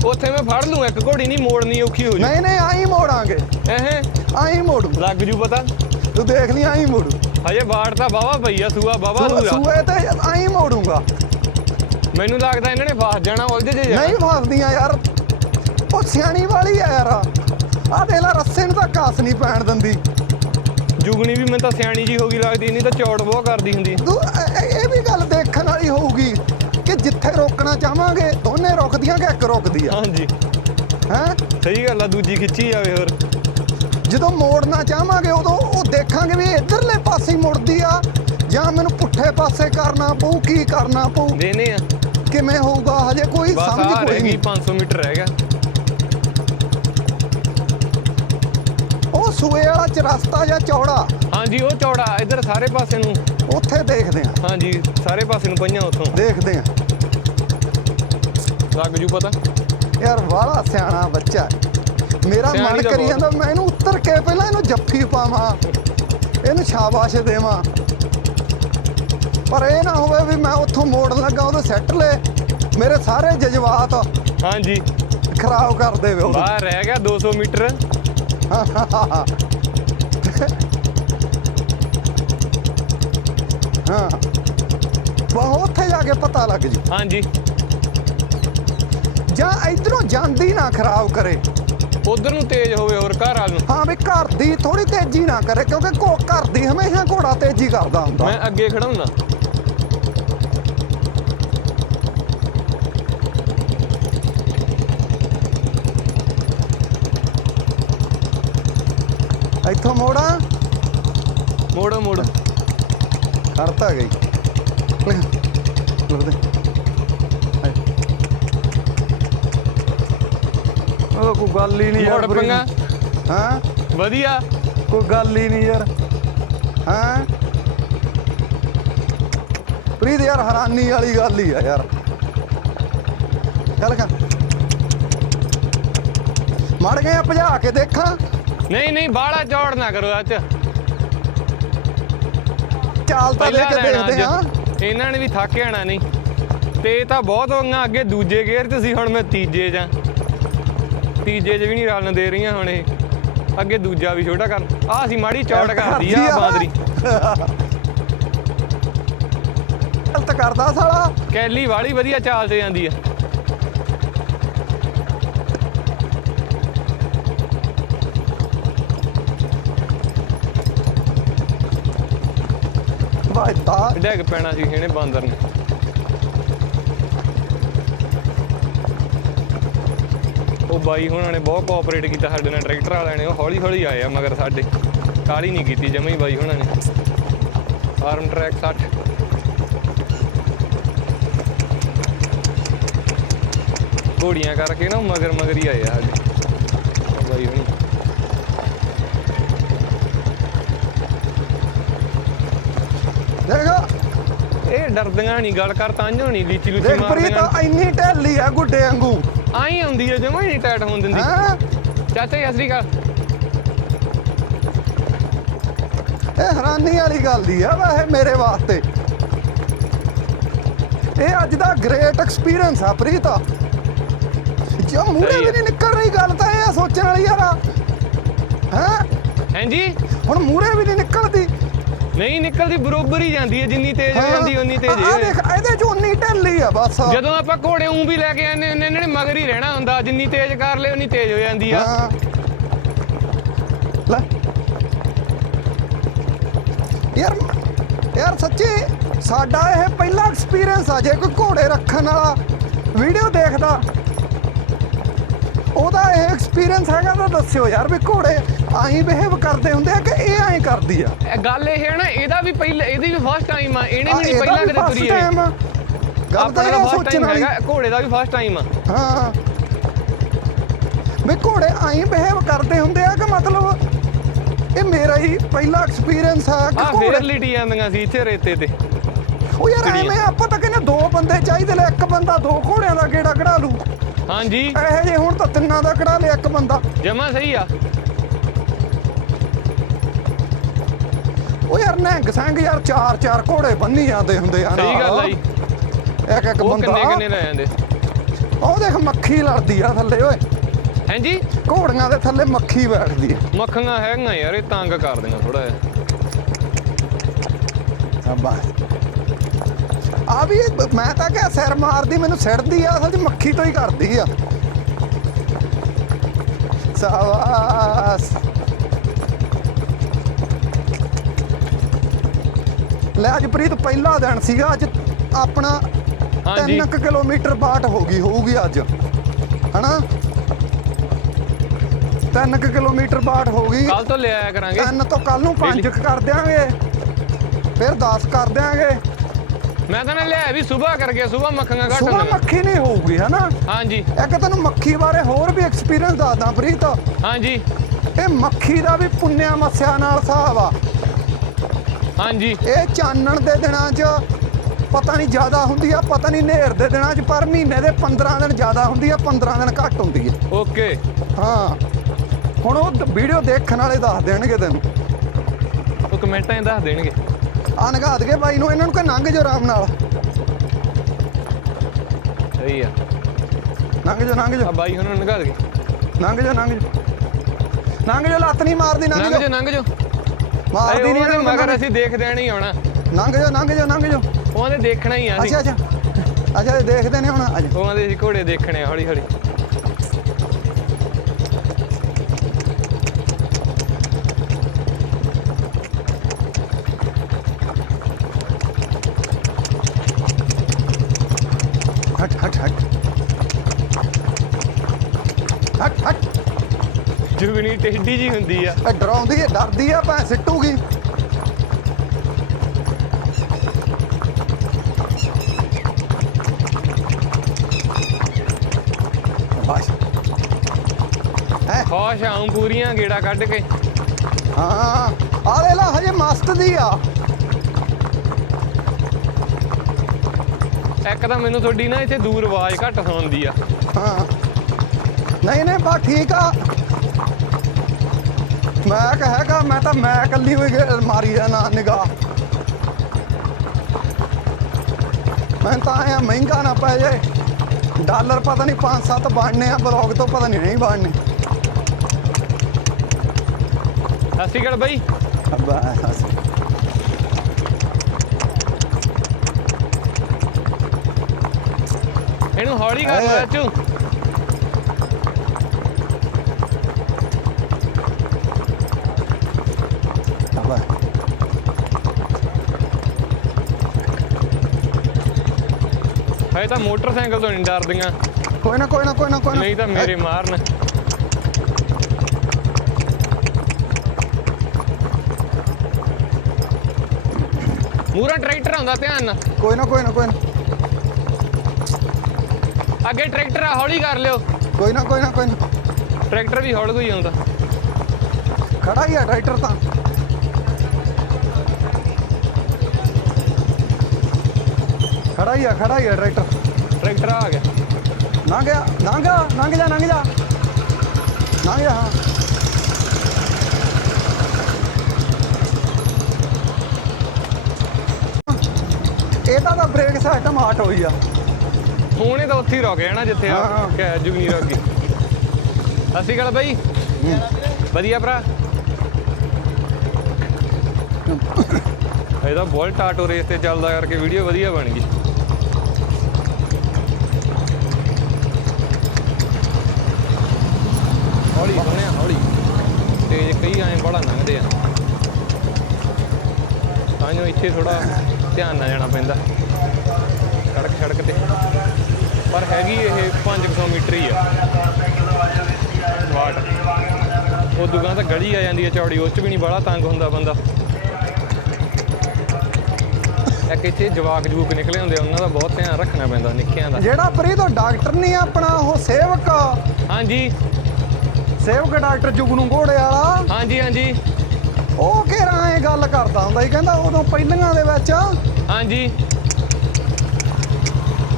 ਉੱਥੇ ਮੈਂ ਫੜ ਲੂੰ ਇੱਕ ਘੋੜੀ ਨਹੀਂ ਮੋੜਨੀ ਔਖੀ ਹੋ ਜੂ। ਨਹੀਂ ਨਹੀਂ ਆਈ ਮੋੜਾਂਗੇ। ਐਹੇ ਆਈ ਮੋੜੂ। ਲੱਗ ਜੂ ਪਤਾ। ਤੂੰ ਦੇਖ ਲਈ ਆਈ ਮੋੜੂ। ਹਜੇ ਬਾੜ ਤਾਂ ਵਾਵਾ ਪਈ ਆ ਸੂਆ ਵਾਵਾ ਦੂਰਾ ਸੂਏ ਤੇ ਆਈ ਮੋੜੂੰਗਾ। ਮੈਨੂੰ ਲੱਗਦਾ ਇਹਨਾਂ ਨੇ ਫਸ ਜਾਣਾ ਉਲਝ ਜੇ ਜਾਣਾ। ਨਹੀਂ ਫਸਦੀਆਂ ਯਾਰ। ਉਹ ਸਿਆਣੀ ਵਾਲੀ ਆ ਯਾਰ। ਆ ਦੇ ਲੈ ਰੱਸੇ ਨੂੰ ਤਾਂ ਕਾਸ ਨਹੀਂ ਪੈਣ ਦਿੰਦੀ। ਜੁਗਣੀ ਵੀ ਮੈਨੂੰ ਤਾਂ ਸਿਆਣੀ ਜੀ ਹੋ ਗਈ ਲੱਗਦੀ ਨਹੀਂ ਤਾਂ ਚੌੜ ਬਹੁਤ ਕਰਦੀ ਹੁੰਦੀ। ਤੂੰ ਇਹ- ਇਹ ਇਹ ਵੀ ਗੱਲ ਦੇਖਣ ਵਾਲੀ ਹੋਊਗੀ ਕਿ ਜਿੱਥੇ ਰੋਕਣਾ ਚਾਹਾਂਗੇ ਦੋਨੇ ਰੁਕਦੀਆਂ ਕਿ ਇੱਕ ਰੁਕਦੀ ਆ। ਹਾਂਜੀ। ਹੈ? ਸਹੀ ਗੱਲ ਆ ਦੂਜੀ ਖਿੱਚੀ ਜਾਵੇ ਹੋਰ। ਜਦੋਂ ਮੋੜਨਾ ਚਾਹਾਂਗੇ ਉਦੋਂ ਉਹ ਦੇਖਾਂਗੇ ਵੀ ਇਧਰਲੇ ਪਾਸੇ ਹੀ ਮੁੜਦੀ ਆ ਜਾਂ ਮੈਨੂੰ ਪੁੱਠੇ ਪਾਸੇ ਕਰਨਾ ਪਊ ਕੀ ਕਰਨਾ ਪਊ। ਦੇਨੇ ਆ। ਕਿਵੇਂ ਹੋਊਗਾ ਹਜੇ ਕੋਈ ਬਸ ਸਮਝ ਆ ਕੋਈ ਰਹਿ ਗਈ ਨਹੀਂ। 500 ਮੀਟਰ ਰਹਿ ਗਿਆ। ਸੂਏ ਵਾਲਾ ਚ ਰਸਤਾ ਜਾਂ ਚੌੜਾ? ਹਾਂਜੀ ਉਹ ਚੌੜਾ ਇਧਰ ਸਾਰੇ ਪਾਸੇ ਨੂੰ। ਉੱਥੇ ਦੇਖਦੇ ਆ ਹਾਂਜੀ ਸਾਰੇ ਪਾਸੇ ਨੂੰ ਪਈਆਂ ਉੱਥੋਂ। ਦੇਖਦੇ ਆ ਲੱਗ ਜੂ ਪਤਾ। ਯਾਰ ਵਾਲਾ ਸਿਆਣਾ ਬੱਚਾ। ਹੈ। ਮੇਰਾ ਸਿਆਣੀ ਮਨ ਤਾਂ ਕਰੀ ਬਹੁਤ। ਜਾਂਦਾ ਮੈਂ ਇਹਨੂੰ ਉੱਤਰ ਕੇ ਪਹਿਲਾਂ ਇਹਨੂੰ ਜੱਫੀ ਪਾਵਾਂ। ਇਹਨੂੰ ਸ਼ਾਬਾਸ਼ ਦੇਵਾਂ। ਪਰ ਇਹ ਨਾ ਹੋਵੇ ਵੀ ਮੈਂ ਉੱਥੋਂ ਮੋੜਨ ਲੱਗਾ ਉਹਦੇ ਸੈੱਟ ਲੈ। ਮੇਰੇ ਸਾਰੇ ਜਜ਼ਬਾਤ ਹਾਂਜੀ। ਖਰਾਬ ਕਰ ਦੇਵੇ ਉਹ ਬਾਹਰ ਰਹਿ ਗਿਆ 200 ਮੀਟਰ। ਹਾਂ। ਬਹੁਤ ਉੱਥੇ ਜਾ ਕੇ ਪਤਾ ਲੱਗ ਜੀ। ਹਾਂਜੀ। ਜਾਂ ਇਧਰੋਂ ਜਾਂਦੀ ਨਾ ਖਰਾਬ ਕਰੇ। ਉਧਰ ਨੂੰ ਤੇਜ਼ ਹੋਵੇ ਹੋਰ ਘਰ ਵਾਲ ਨੂੰ। ਹਾਂ ਵੀ ਘਰ ਦੀ ਥੋੜੀ ਤੇਜ਼ੀ ਨਾ ਕਰੇ ਕਿਉਂਕਿ ਕੋ ਘਰ ਦੀ ਹਮੇਸ਼ਾ ਘੋੜਾ ਤੇਜ਼ੀ ਕਰਦਾ ਹੁੰਦਾ। ਮੈਂ ਅੱਗੇ ਖੜਾਉਣਾ ਇੱਥੋਂ ਮੋੜਾ ਮੋੜੋ ਮੋੜੋ ਕਰਤਾ ਗਈ ਲਿਖ ਦੇ ਹਾਏ। ਉਹ ਕੋਈ ਗੱਲ ਹੀ ਨਹੀਂ ਯਾਰ ਮੋੜ ਪੰਗਾ। ਹਾਂ? ਵਧੀਆ। ਕੋਈ ਗੱਲ ਹੀ ਨਹੀਂ ਯਾਰ। ਹਾਂ? ਪ੍ਰੀਤ ਯਾਰ ਹੈਰਾਨੀ ਵਾਲੀ ਗੱਲ ਹੀ ਆ ਯਾਰ। ਚੱਲ ਕਰ ਮੜ ਗਏ ਆ ਭਜਾ ਕੇ ਦੇਖਾਂ। ਨਹੀਂ ਨਹੀਂ ਬਾਹਲਾ ਚੌੜ ਨਾ ਕਰੋ ਅੱਜ। ਚਾਲ ਤਾਂ ਲੈ ਪਹਿਲਾਂ ਕੇ ਲੈਣਾ ਦੇਖਦੇ ਆ ਅੱਜ ਇਹਨਾਂ ਨੇ ਵੀ ਥੱਕ ਜਾਣਾ ਨਹੀਂ ਤੇ ਇਹ ਤਾਂ ਬਹੁਤ ਹੋਈਆਂ ਅੱਗੇ ਦੂਜੇ ਗੇਅਰ 'ਚ ਸੀ ਹੁਣ ਮੈਂ ਤੀਜੇ 'ਚ ਆਂ। ਤੀਜੇ 'ਚ ਵੀ ਨਹੀਂ ਰਲਣ ਦੇ ਰਹੀਆਂ ਹੁਣ ਇਹ। ਅੱਗੇ ਦੂਜਾ ਵੀ ਛੋਟਾ ਕਰ ਆਹ ਸੀ ਮਾੜੀ ਚੌੜ ਕਰਦੀ ਆ ਬਾਂਦਰੀ। ਗਲਤ ਕਰਦਾ ਸਾਲਾ। ਕੈਲੀ ਵਾਲੀ ਵਧੀਆ ਚਾਲ ਤੇ ਜਾਂਦੀ ਆ। ਵਾਇਤਾ ਡੈਗ ਪੈਣਾ ਸੀ, ਇਹਨੇ ਬਾਂਦਰ ਨੇ। ਉਹ ਬਾਈ ਹੁਣਾਂ ਨੇ ਬਹੁਤ ਕੋਆਪਰੇਟ ਕੀਤਾ ਸਾਡੇ ਨਾਲ, ਟਰੈਕਟਰ ਵਾਲਿਆਂ ਨੇ, ਉਹ ਹੌਲੀ ਹੌਲੀ ਆਏ ਆ, ਮਗਰ ਸਾਡੇ ਕਾਲੀ ਨਹੀਂ ਕੀਤੀ, ਜਮਾ ਬਾਈ ਹੁਣਾਂ ਨੇ। ਆਰਮ ਟਰੈਕ 60 ਘੋੜੀਆਂ ਕਰਕੇ ਨਾ ਮਗਰ ਮਗਰ ਹੀ ਆਏ ਆ ਸਾਡੇ। ਬਾਈ ਹੁਣੀ ਦੇਖ ਇਹ ਡਰਦੀਆਂ ਨਹੀਂ ਗੱਲ ਕਰ ਤਾਂ ਨਹੀਂ ਲੀਚੀ ਲੂਚੀ ਦੇਖ ਪ੍ਰੀਤ ਮਾਰਦੀਆਂ ਇੰਨੀ ਢੈਲੀ ਆ ਗੁੱਡੇ ਵਾਂਗੂ। ਆਈ ਆਉਂਦੀ ਹੈ ਜਮਾ ਨਹੀਂ ਟਾਈਟ ਹੋਣ ਦਿੰਦੀ। ਹਾਂ? ਚਾਚਾ ਜੀ ਅਸਰੀ ਗੱਲ ਇਹ ਹੈਰਾਨੀ ਵਾਲੀ ਗੱਲ ਦੀ ਆ ਵੈਸੇ ਮੇਰੇ ਵਾਸਤੇ। ਇਹ ਅੱਜ ਦਾ ਗ੍ਰੇਟ ਐਕਸਪੀਰੀਅੰਸ ਆ ਪ੍ਰੀਤ। ਜੋ ਮੂਹਰੇ ਵੀ। ਨਹੀਂ ਨਿਕਲ ਰਹੀ ਗੱਲ ਤਾਂ ਇਹ ਆ ਸੋਚਣ ਵਾਲੀ ਯਾਰ ਹੈ? ਹਾਂਜੀ ਹੁਣ ਮੂਹਰੇ ਵੀ ਨਹੀਂ ਨਿਕਲਦੀ ਬਰੋਬਰ ਹੀ ਜਾਂਦੀ ਹੈ ਜਿੰਨੀ ਤੇਜ਼ ਹੋ। ਜਾਂਦੀ ਓਨੀ ਤੇਜ਼ ਆ ਦੇਖ ਇਹਦੇ ਚ ਉਨੀ ਢਿੱਲੀ ਆ ਬਸ। ਜਦੋਂ ਆਪਾਂ ਘੋੜੇ ਉਂ ਵੀ ਲੈ ਕੇ ਆਨੇ ਇਹਨਾਂ ਨੇ ਮਗਰ ਹੀ ਰਹਿਣਾ ਹੁੰਦਾ ਜਿੰਨੀ ਤੇਜ਼ ਕਰ ਲਏ ਉਨੀ ਤੇਜ਼ ਹੋ ਜਾਂਦੀ ਆ। ਲੈ। ਯਾਰ ਯਾਰ ਸੱਚੀ ਸਾਡਾ ਇਹ ਪਹਿਲਾ ਐਕਸਪੀਰੀਅੰਸ ਆ ਜੇ ਕੋਈ ਘੋੜੇ ਰੱਖਣ ਵਾਲਾ ਵੀਡੀਓ ਦੇਖਦਾ। ਉਹਦਾ ਇਹ ਐਕਸਪੀਰੀਅੰਸ ਹੈਗਾ ਤਾਂ ਦੱਸਿਓ ਯਾਰ ਵੀ ਘੋੜੇ ਆਈ ਬਿਹੇਵ ਕਰਦੇ ਹੁੰਦੇ ਆ ਕਿ ਇਹ ਐਂ ਕਰਦੀ ਆ? ਇਹ ਗੱਲ ਇਹ ਹੈ ਨਾ ਇਹਦਾ ਵੀ ਪਹਿਲਾਂ ਇਹਦੀ ਵੀ ਫਸਟ ਟਾਈਮ ਆ ਇਹਨੇ ਵੀ ਨਹੀਂ ਪਹਿਲਾਂ ਕਦੇ ਤੁਰੀ ਹੈ। ਗੱਲ ਤਾਂ ਇਹ ਸੋਚਣ ਵਾਲੀ। ਘੋੜੇ ਦਾ ਵੀ ਫਸਟ ਟਾਈਮ ਆ। ਹਾਂ। ਵੀ ਘੋੜੇ ਆਈ ਬਿਹੇਵ ਕਰਦੇ ਹੁੰਦੇ ਆ ਕਿ ਮਤਲਬ ਇਹ ਮੇਰਾ ਹੀ ਪਹਿਲਾ ਐਕਸਪੀਰੀਅੰਸ ਆ ਕਿ ਘੋੜੇ ਫੇਰ ਲਿਟੀ ਜਾਂਦੀਆਂ ਸੀ ਇੱਥੇ ਰੇਤੇ ਤੇ। ਉਹ ਯਾਰ। ਐਵੇਂ ਆਪਾਂ ਤਾਂ ਕਹਿੰਦੇ ਦੋ ਬੰਦੇ ਚਾਹੀਦੇ ਲੈ ਇੱਕ ਬੰਦਾ ਦੋ ਘੋੜਿਆਂ ਦਾ ਗੇੜਾ ਕਢਾ ਲੂ ਹਾਂਜੀ। ਇਹੋ ਜੇ ਹੁਣ ਤਾਂ ਤਿੰਨਾਂ ਦਾ ਕਢਾ ਲਿਆ ਇੱਕ ਬੰਦਾ। ਜਮਾ ਸਹੀ ਆ। ਉਹ ਯਾਰ ਨਿਹੰਗ ਸਿੰਘ ਯਾਰ ਚਾਰ ਚਾਰ ਘੋੜੇ ਬੰਨੀ ਜਾਂਦੇ ਹੁੰਦੇ ਆ ਸਹੀ ਗੱਲ ਆ ਜੀ। ਇੱਕ ਇੱਕ ਉਹ ਕਿੰਨੇ ਬੰਦਾ। ਕਿੰਨੇ ਲੈ ਜਾਂਦੇ? ਉਹ ਦੇਖ ਮੱਖੀ ਲੜਦੀ ਆ ਥੱਲੇ ਓਏ। ਹਾਂਜੀ? ਘੋੜੀਆਂ ਦੇ ਥੱਲੇ ਮੱਖੀ ਬੈਠਦੀ ਆ। ਮੱਖੀਆਂ ਹੈਗੀਆਂ ਯਾਰ ਇਹ ਤੰਗ ਕਰਦੀਆਂ ਥੋੜਾ ਜਿਹਾ। ਸ਼ਾਬਾਸ਼ ਆ ਵੀ ਮੈਂ ਤਾਂ ਕਿਹਾ ਸਿਰ ਮਾਰਦੀ ਮੈਨੂੰ ਸਿੜਦੀ ਆ ਅਸਲ 'ਚ ਮੱਖੀ ਤੋਂ ਹੀ ਕਰਦੀ ਆ। ਸਾਬਾਸ। ਲੈ ਅੱਜ ਪ੍ਰੀਤ ਪਹਿਲਾ ਦਿਨ ਸੀਗਾ ਅੱਜ ਆਪਣਾ ਹਾਂਜੀ। 3 ਕਿਲੋਮੀਟਰ ਬਾਟ ਹੋ ਗਈ ਹੋਊਗੀ ਅੱਜ। ਹਨਾ? 3 ਕਿਲੋਮੀਟਰ ਬਾਟ ਹੋ ਗਈ। ਕੱਲ ਤੋਂ ਲੈ ਆਇਆ ਕਰਾਂਗੇ। ਤਿੰਨ ਤੋਂ ਕੱਲ ਨੂੰ ਪੰਜ। ਕਰ ਦਿਆਂਗੇ। ਫਿਰ 10 ਕਰ ਦਿਆਂਗੇ। ਮੈਂ ਤਾਂ ਨਾ ਲਿਆ ਵੀ ਸਵੇਰ ਕਰਕੇ ਸਵੇਰ ਮੱਖੀਆਂ ਘੱਟ ਹੁੰਦੀਆਂ ਮੱਖੀ ਨਹੀਂ ਹੋਊਗੀ ਹਨਾ? ਹਾਂਜੀ। ਇੱਕ ਤੈਨੂੰ ਮੱਖੀ ਬਾਰੇ ਹੋਰ ਵੀ ਐਕਸਪੀਰੀਅੰਸ ਦੱਸਦਾ ਪ੍ਰੀਤ। ਹਾਂਜੀ। ਇਹ ਮੱਖੀ ਦਾ ਵੀ ਪੁੰਨਿਆ ਮੱਸਿਆ ਨਾਲ ਹਿਸਾਬ ਆ। ਹਾਂਜੀ। ਇਹ ਚਾਨਣ ਦੇ ਦਿਨਾਂ 'ਚ ਪਤਾ ਨਹੀਂ ਜ਼ਿਆਦਾ ਹੁੰਦੀ ਆ ਪਤਾ ਨਹੀਂ ਨੇਰ ਦੇ ਦਿਨਾਂ 'ਚ ਪਰ ਮਹੀਨੇ ਦੇ 15 ਦਿਨ ਜ਼ਿਆਦਾ ਹੁੰਦੀ ਆ 15 ਦਿਨ ਘੱਟ ਹੁੰਦੀ ਆ। ਓਕੇ। ਹਾਂ। ਹੁਣ ਉਹ ਵੀਡੀਓ ਦੇਖਣ ਵਾਲੇ ਦੱਸ ਦੇਣਗੇ ਤੈਨੂੰ। ਉਹ ਕਮੈਂਟਾਂ 'ਚ ਦੱਸ ਦੇਣਗੇ। ਆ ਨਗਾ ਦਗੇ ਬਾਈ ਨੂੰ ਇਹਨਾਂ ਨੂੰ ਕਿ ਲੰਘ ਜੋ ਆਰਾਮ ਨਾਲ। ਸਹੀ ਆ। ਲੰਘ ਜੋ ਲੰਘ ਆ ਜੋ ਬਾਈ ਹੁਣ ਨਗਾ ਦੇ। ਲੰਘ ਜੋ ਲੰਘ ਜੋ। ਲੰਘ ਜੋ ਲੱਤ ਨਹੀਂ ਮਾਰਦੀ ਲੰਘ ਜੋ। ਜਾ ਜਾ। ਮਾਰਦੀ ਨਹੀਂ ਉਹਦੇ ਇਹਨਾਂ ਮਗਰ ਅਸੀਂ ਦੇਖ ਦੇਣਾ ਹੀ ਆਉਣਾ ਲੰਘ ਜੋ ਲੰਘ ਜੋ ਲੰਘ ਜੋ ਉਹਦੇ ਦੇਖਣਾ ਹੀ ਆ ਅੱਛਾ ਅੱਛਾ। ਅੱਛਾ ਦੇਖਦੇ ਨੇ ਹੁਣ ਅੱਜ ਉਹਦੇ ਅਸੀਂ ਘੋੜੇ ਦੇਖਣੇ ਹੌਲੀ ਹੌਲੀ ਹਟ ਹਟ ਹਟ ਹਟ ਹਟ ਜੁਗਨੀ ਟੇਢੀ ਜੀ ਹੁੰਦੀ ਆ। ਇਹ ਡਰਾਉਂਦੀ ਹੈ ਡਰਦੀ ਆ ਭੈਂ ਸਿੱਟੂਗੀ। ਖੁਸ਼ ਆਉਂ ਪੂਰੀਆਂ ਗੇੜਾ ਕੱਢ ਕੇ। ਹਾਂ ਆ ਲੈ ਲਾ ਹਜੇ ਮਸਤ ਦੀ ਆ। ਇੱਕ ਤਾਂ ਮੈਨੂੰ ਤੁਹਾਡੀ ਨਾ ਇੱਥੇ ਦੂਰ ਆਵਾਜ਼ ਘੱਟ ਸੁਣਦੀ ਆ। ਹਾਂ। ਨਹੀਂ ਨਹੀਂ ਬਾ ਠੀਕ ਆ। ਮੈਂ ਕਹੇਗਾ ਮੈਂ ਤਾਂ ਮੈਂ ਕੱਲੀ ਹੋਈ ਮਾਰੀ ਆ ਨਾ ਨਿਗਾਹ। ਮੈਂ ਤਾਂ ਆਇਆ ਮਹਿੰਗਾ ਨਾ ਪੈ ਜਾਏ ਡਾਲਰ ਪਤਾ ਨਹੀਂ 5-7 ਬਣਨੇ ਆ ਬਲੌਗ ਤੋਂ ਪਤਾ ਨਹੀਂ ਨਹੀਂ ਬਣਨੇ। ਸਤਿ ਸ਼੍ਰੀ ਅਕਾਲ ਬਾਈ। ਬਸ ਇਹਨੂੰ ਹੌਲੀ ਕਰ। ਚਾਚੂ ਤਾਂ ਮੋਟਰਸਾਈਕਲ ਤੋਂ ਨਹੀਂ ਡਰਦੀਆਂ। ਕੋਈ ਨਾ ਕੋਈ ਨਾ ਕੋਈ ਨਾ ਕੋਈ ਨਾ। ਨਹੀਂ ਤਾਂ ਮੇਰੇ ਮਾਰਨ। ਮੂਰਾ ਟਰੈਕਟਰ ਆਉਂਦਾ ਧਿਆਨ ਨਾਲ। ਕੋਈ ਨਾ ਕੋਈ ਨਾ ਕੋਈ ਨਾ। ਅੱਗੇ ਟਰੈਕਟਰ ਆ ਹੌਲੀ ਕਰ ਲਿਓ। ਕੋਈ ਨਾ ਕੋਈ ਨਾ ਕੋਈ ਨਾ। ਟਰੈਕਟਰ ਵੀ ਹੌਲੀ ਹੀ ਆਉਂਦਾ ਖੜਾ ਹੀ ਆ ਟਰੈਕਟਰ ਤਾਂ। ਖੜਾ ਹੀ ਆ ਖੜਾ ਹੀ ਆ ਟਰੈਕਟਰ। ਟਰੈਕਟਰ ਆ ਗਿਆ। ਲੰਘ ਗਿਆ ਲੰਘ ਗਿਆ ਲੰਘ ਜਾ ਲੰਘ ਜਾ। ਲੰਘ ਜਾ ਹਾਂ। ਇਹਦਾ ਤਾਂ ਬ੍ਰੇਕ ਸਿਸਟਮ ਹਾਟ ਹੋਈ ਆ। ਹੁਣ ਇਹ ਤਾਂ ਉੱਥੇ ਹੀ ਰੁਕ ਗਿਆ ਨਾ ਜਿੱਥੇ ਆ ਹਾਂ। ਕਿ ਜੁਗਨੀ ਰੁਕ ਗਈ ਸਤਿ ਸ਼੍ਰੀ ਅਕਾਲ ਬਾਈ। ਵਧੀਆ ਭਰਾ? ਇਹਦਾ ਬੋਲਟ ਆਟੋ ਰੇਸ ਤੇ ਚੱਲਦਾ ਕਰਕੇ ਵੀਡੀਓ ਵਧੀਆ ਬਣ ਗਈ। ਹੌਲੀ ਹੌਲੀ ਕਈ ਐਂ ਬੜਾ ਲੰਘਦੇ ਆ। ਤਾਂ ਜੋ ਇੱਥੇ ਥੋੜਾ ਧਿਆਨ ਨਾਲ ਜਾਣਾ ਪੈਂਦਾ। ਸੜਕ ਸੜਕ ਤੇ। ਪਰ ਹੈਗੀ ਇਹ 500 ਮੀਟਰ ਹੀ ਆ। ਵਾਟ। ਉਹ ਦੁਕਾਨ ਤਾਂ ਗਲੀ ਆ ਜਾਂਦੀ ਹੈ ਚੌੜੀ ਉਸ ਚ ਵੀ ਨਹੀਂ ਬੜਾ ਤੰਗ ਹੁੰਦਾ ਬੰਦਾ। ਇੱਕ ਇੱਥੇ ਜਵਾਕ ਜੂਕ ਨਿਕਲੇ ਹੁੰਦੇ ਉਹਨਾਂ ਦਾ ਬਹੁਤ ਧਿਆਨ ਰੱਖਣਾ ਪੈਂਦਾ ਨਿੱਕਿਆਂ ਦਾ। ਜਿਹੜਾ ਪਰੀ ਤੋਂ ਡਾਕਟਰ ਨਹੀਂ ਆਪਣਾ ਉਹ ਸੇਵਕ ਹਾਂਜੀ। ਸੇਵਕ ਡਾਕਟਰ ਜੁਗਨੂ ਘੋੜੇ ਵਾਲਾ? ਹਾਂਜੀ ਹਾਂਜੀ। ਉਹ ਕਿਹੜਾ ਐ ਗੱਲ ਕਰਦਾ ਹੁੰਦਾ ਸੀ ਕਹਿੰਦਾ ਉਦੋਂ ਪਹਿਲੀਆਂ ਦੇ ਵਿੱਚ ਹਾਂਜੀ।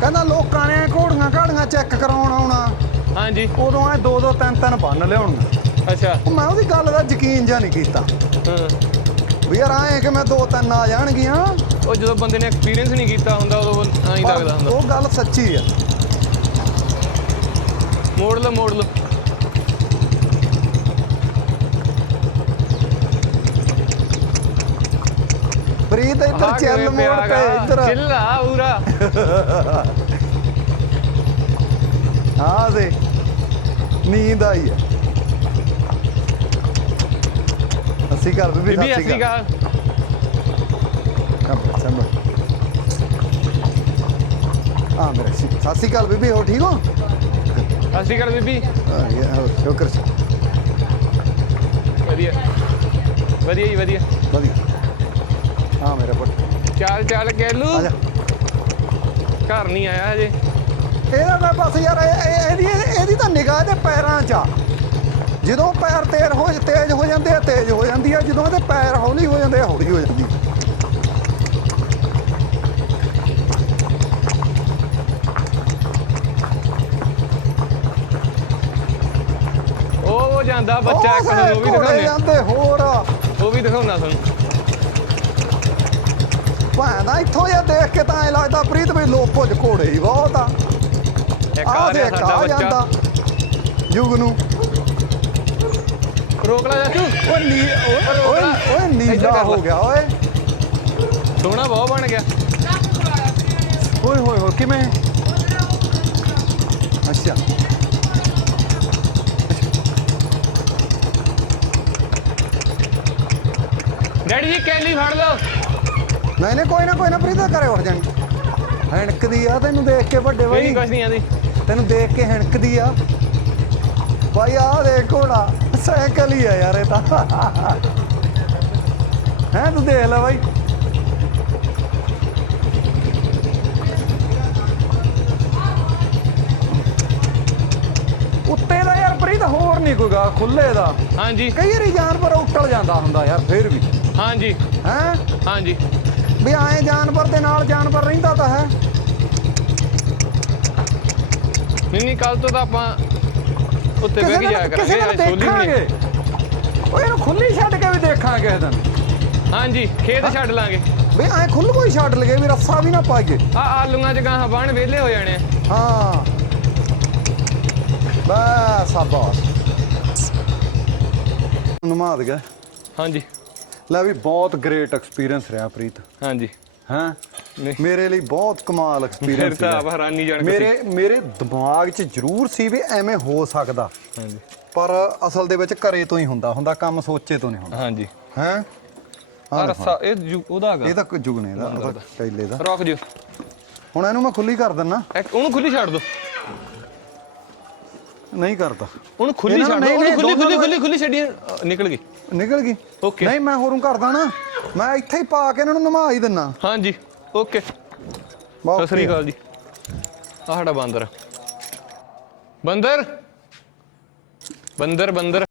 ਕਹਿੰਦਾ ਲੋਕਾਂ ਨੇ ਘੋੜੀਆਂ ਘਾੜੀਆਂ ਚੈੱਕ ਕਰਾਉਣ ਆਉਣਾ। ਹਾਂਜੀ। ਉਦੋਂ ਐ ਦੋ ਦੋ ਤਿੰਨ ਤਿੰਨ ਬੰਨ ਲਿਆਉਣੀਆਂ ਅੱਛਾ। ਮੈਂ ਉਹਦੀ ਗੱਲ ਦਾ ਯਕੀਨ ਜਾਂ ਨਹੀਂ ਕੀਤਾ। ਹਾਂ। ਵੀ ਯਾਰ ਐ ਕਿ ਮੈਂ ਦੋ ਤਿੰਨ ਆ ਜਾਣਗੀਆਂ। ਉਹ ਜਦੋਂ ਬੰਦੇ ਨੇ ਐਕਸਪੀਰੀਅੰਸ ਨਹੀਂ ਕੀਤਾ ਹੁੰਦਾ ਉਦੋਂ ਐਂ ਲੱਗਦਾ ਹੁੰਦਾ। ਉਹ ਗੱਲ ਸੱਚੀ ਆ। ਮੋੜ ਲਓ ਮੋੜ ਲਓ ਚੱਲ ਕਿਵੇਂ ਮੋੜ ਗਾ? ਇੱਧਰ। ਚਿੱਲਾ ਪੂਰਾ। ਹਾਂ ਦੇ ਨੀਂਦ ਆਈ ਆ। ਅਸੀਂ ਘਰ ਵੀ ਬੀਬੀ ਸਤਿ ਸ਼੍ਰੀ ਅਕਾਲ। ਹਾਂ ਮੇਰੇ ਸੀ ਸਤਿ ਸ਼੍ਰੀ ਅਕਾਲ ਬੀਬੀ ਹੋ ਠੀਕ ਹੋ? ਸਤਿ ਸ਼੍ਰੀ ਅਕਾਲ ਬੀਬੀ। ਹਾਂ ਹੋ ਸ਼ੁਕਰ ਸੀ। ਵਧੀਆ। ਵਧੀਆ ਜੀ ਵਧੀਆ। ਵਧੀਆ। ਹਾਂ ਚੱਲ ਚੱਲ ਗੈਲੂ। ਆ ਜਾ। ਘਰ ਨਹੀਂ ਆਇਆ ਹਜੇ। ਇਹਦਾ ਮੈਂ ਬਸ ਯਾਰ ਇਹਦੀ ਇਹਦੀ ਤਾਂ ਨਿਗਾਹ ਦੇ ਪੈਰਾਂ 'ਚ ਜਦੋਂ ਪੈਰ ਤੇਰ ਹੋ ਤੇਜ਼ ਹੋ ਜਾਂਦੇ ਆ ਤੇਜ਼ ਹੋ ਜਾਂਦੀ ਆ। ਜਦੋਂ ਇਹਦੇ ਪੈਰ ਹੌਲੀ ਹੋ ਜਾਂਦੇ ਆ ਹੌਲੀ ਹੋ ਜਾਂਦੀ ਆ। ਉਹ ਉਹ ਜਾਂਦਾ ਬੱਚਾ ਇੱਕ ਹੋਰ। ਉਹ ਵੀ ਦਿਖਾਉਣਾ ਸਾਨੂੰ ਭਾਂਦਾ ਇੱਥੋਂ ਇਹ ਦੇਖ ਕੇ ਤਾਂ ਐ ਲੱਗਦਾ ਪ੍ਰੀਤ ਵੀ ਲੋਪੋ ਚ ਘੋੜੇ ਹੀ ਬਹੁਤ ਆ। ਇੱਕ ਆ ਆ ਰਿਹਾ ਦੇਖ ਸਾਡਾ ਆ ਬੱਚਾ। ਯੁਗ ਨੂੰ। ਰੋਕ ਲਾ ਚਾਚੂ। ਓਏ ਨੀ ਓਏ ਓਏ ਓਏ ਇੱਧਰ ਨੀਲਾ ਕਰ ਹੋ ਲੈ। ਗਿਆ ਓਏ। ਸੋਹਣਾ ਬਹੁਤ ਬਣ ਗਿਆ। ਓਏ ਹੋਏ ਹੋਏ ਕਿਵੇਂ? ਅੱਛਾ। ਡੈਡੀ ਜੀ ਕੈਲੀ ਫੜ ਲਓ। ਨਹੀਂ ਨਹੀਂ ਕੋਈ ਨਾ ਕੋਈ ਨਾ ਪ੍ਰੀਤ ਕਰੇ ਉੱਠ ਜਾਣੀ। ਹਣਕਦੀ ਆ ਤੈਨੂੰ ਦੇਖ ਕੇ ਵੱਡੇ ਬਾਈ। ਨਹੀਂ ਕੁਛ ਨਹੀਂ ਆਂਦੀ। ਤੈਨੂੰ ਦੇਖ ਕੇ ਹਣਕਦੀ ਆ। ਬਾਈ ਆ ਦੇਖ ਘੋੜਾ ਸਾਈਕਲ ਹੀ ਆ ਯਾਰ ਇਹ ਤਾਂ। ਹੈ ਤੂੰ ਦੇਖ ਲੈ ਬਾਈ। ਉੱਤੇ ਦਾ ਯਾਰ ਪ੍ਰੀਤ ਹੋਰ ਨਹੀਂ ਕੋਈ ਗਾ ਖੁੱਲੇ ਦਾ। ਹਾਂਜੀ। ਕਈ ਵਾਰੀ ਜਾਨਵਰ ਉੱਟਲ ਜਾਂਦਾ ਹੁੰਦਾ ਯਾਰ ਫੇਰ ਵੀ। ਹਾਂਜੀ। ਹੈ? ਹਾਂਜੀ। ਵੀ ਆਏ ਜਾਨਵਰ ਦੇ ਨਾਲ ਜਾਨਵਰ ਰਹਿੰਦਾ ਤਾਂ ਹੈ। ਨਹੀਂ ਨਹੀਂ ਕੱਲ ਤੋਂ ਤਾਂ ਆਪਾਂ ਉੱਤੇ ਬਹਿ ਕੇ ਜਾਇਆ ਕਰਾਂਗੇ ਅੱਜ ਸੋਲੀ ਵੀ ਨਹੀਂ ਓਏ ਇਹਨੂੰ ਖੁੱਲੀ ਛੱਡ ਕੇ ਵੀ ਦੇਖਾਂਗੇ ਕਿਸੇ ਦਿਨ ਹਾਂਜੀ ਖੇਤ ਛੱਡ ਲਾਂਗੇ। ਵੀ ਐ ਖੁੱਲ ਕੋਈ ਛੱਡ ਲਗੇ ਵੀ ਰੱਸਾ ਵੀ ਨਾ ਪਾਈਏ। ਆ ਆਲੂਆਂ ਚ ਗਾਹਾਂ ਬਣ ਵਿਹਲੇ ਹੋ ਜਾਣੇ। ਹਾਂ। ਬਸ ਸਾਬਾਸ। ਨਮਾਜ਼ ਗਿਆ ਹਾਂਜੀ। ਲੈ ਵੀ ਬਹੁਤ ਗ੍ਰੇਟ ਐਕਸਪੀਰੀਅੰਸ ਰਿਹਾ ਪ੍ਰੀਤ। ਹਾਂਜੀ। ਹਾਂ? ਨਹੀਂ। ਮੇਰੇ ਲਈ ਬਹੁਤ ਕਮਾਲ ਐਕਸਪੀਰੀਅੰਸ ਤਾਂ ਆਪ ਹੈਰਾਨੀ ਜਾਣ ਕੇ ਮੇਰੇ ਮੇਰੇ ਦਿਮਾਗ 'ਚ ਜ਼ਰੂਰ ਸੀ ਵੀ ਐਵੇਂ ਹੋ ਸਕਦਾ। ਹਾਂਜੀ। ਪਰ ਅਸਲ ਦੇ ਵਿੱਚ ਘਰੇ ਤੋਂ ਹੀ ਹੁੰਦਾ ਹੁੰਦਾ ਕੰਮ ਸੋਚੇ ਤੋਂ ਨਹੀਂ ਹੁੰਦਾ। ਹਾਂਜੀ। ਹੈ? ਆ ਰੱਸਾ ਇਹ ਉਹਦਾ ਹੈਗਾ। ਇਹ ਤਾਂ ਕੋਈ ਜੁਗਨੇ ਦਾ ਕੈਲੇ ਦਾ। ਰੁਕ ਜਿਓ। ਹੁਣ ਇਹਨੂੰ ਮੈਂ ਖੁੱਲੀ ਕਰ ਦਿੰਨਾ। ਉਹਨੂੰ ਖੁੱਲੀ ਛੱਡ ਦੋ। ਨਹੀਂ ਕਰਦਾ। ਉਹਨੂੰ ਖੁੱਲੀ ਨੂੰ ਛੱਡ ਦੋ ਉਹਨੂੰ ਖੁੱਲੀ ਖੁੱਲੀ ਨੂੰ- ਖੁੱਲੀ ਖੁੱਲੀ ਛੱਡੀ ਨਿਕਲ ਗਈ। ਨਿਕਲ ਗਈ। Okay. ਨਹੀਂ ਮੈਂ ਹੋਰੋਂ ਕਰਦਾ ਨਾ। ਮੈਂ ਇੱਥੇ ਹੀ ਪਾ ਕੇ ਇਹਨਾਂ ਨੂੰ ਨਮਾ ਹੀ ਦਿੰਨਾ। ਹਾਂਜੀ ਓਕੇ ਬਹੁਤ ਸਤਿ ਸ੍ਰੀ ਅਕਾਲ ਜੀ। ਆ ਸਾਡਾ ਬਾਂਦਰ ਆ। ਬੰਦਰ! ਬੰਦਰ ਬੰਦਰ।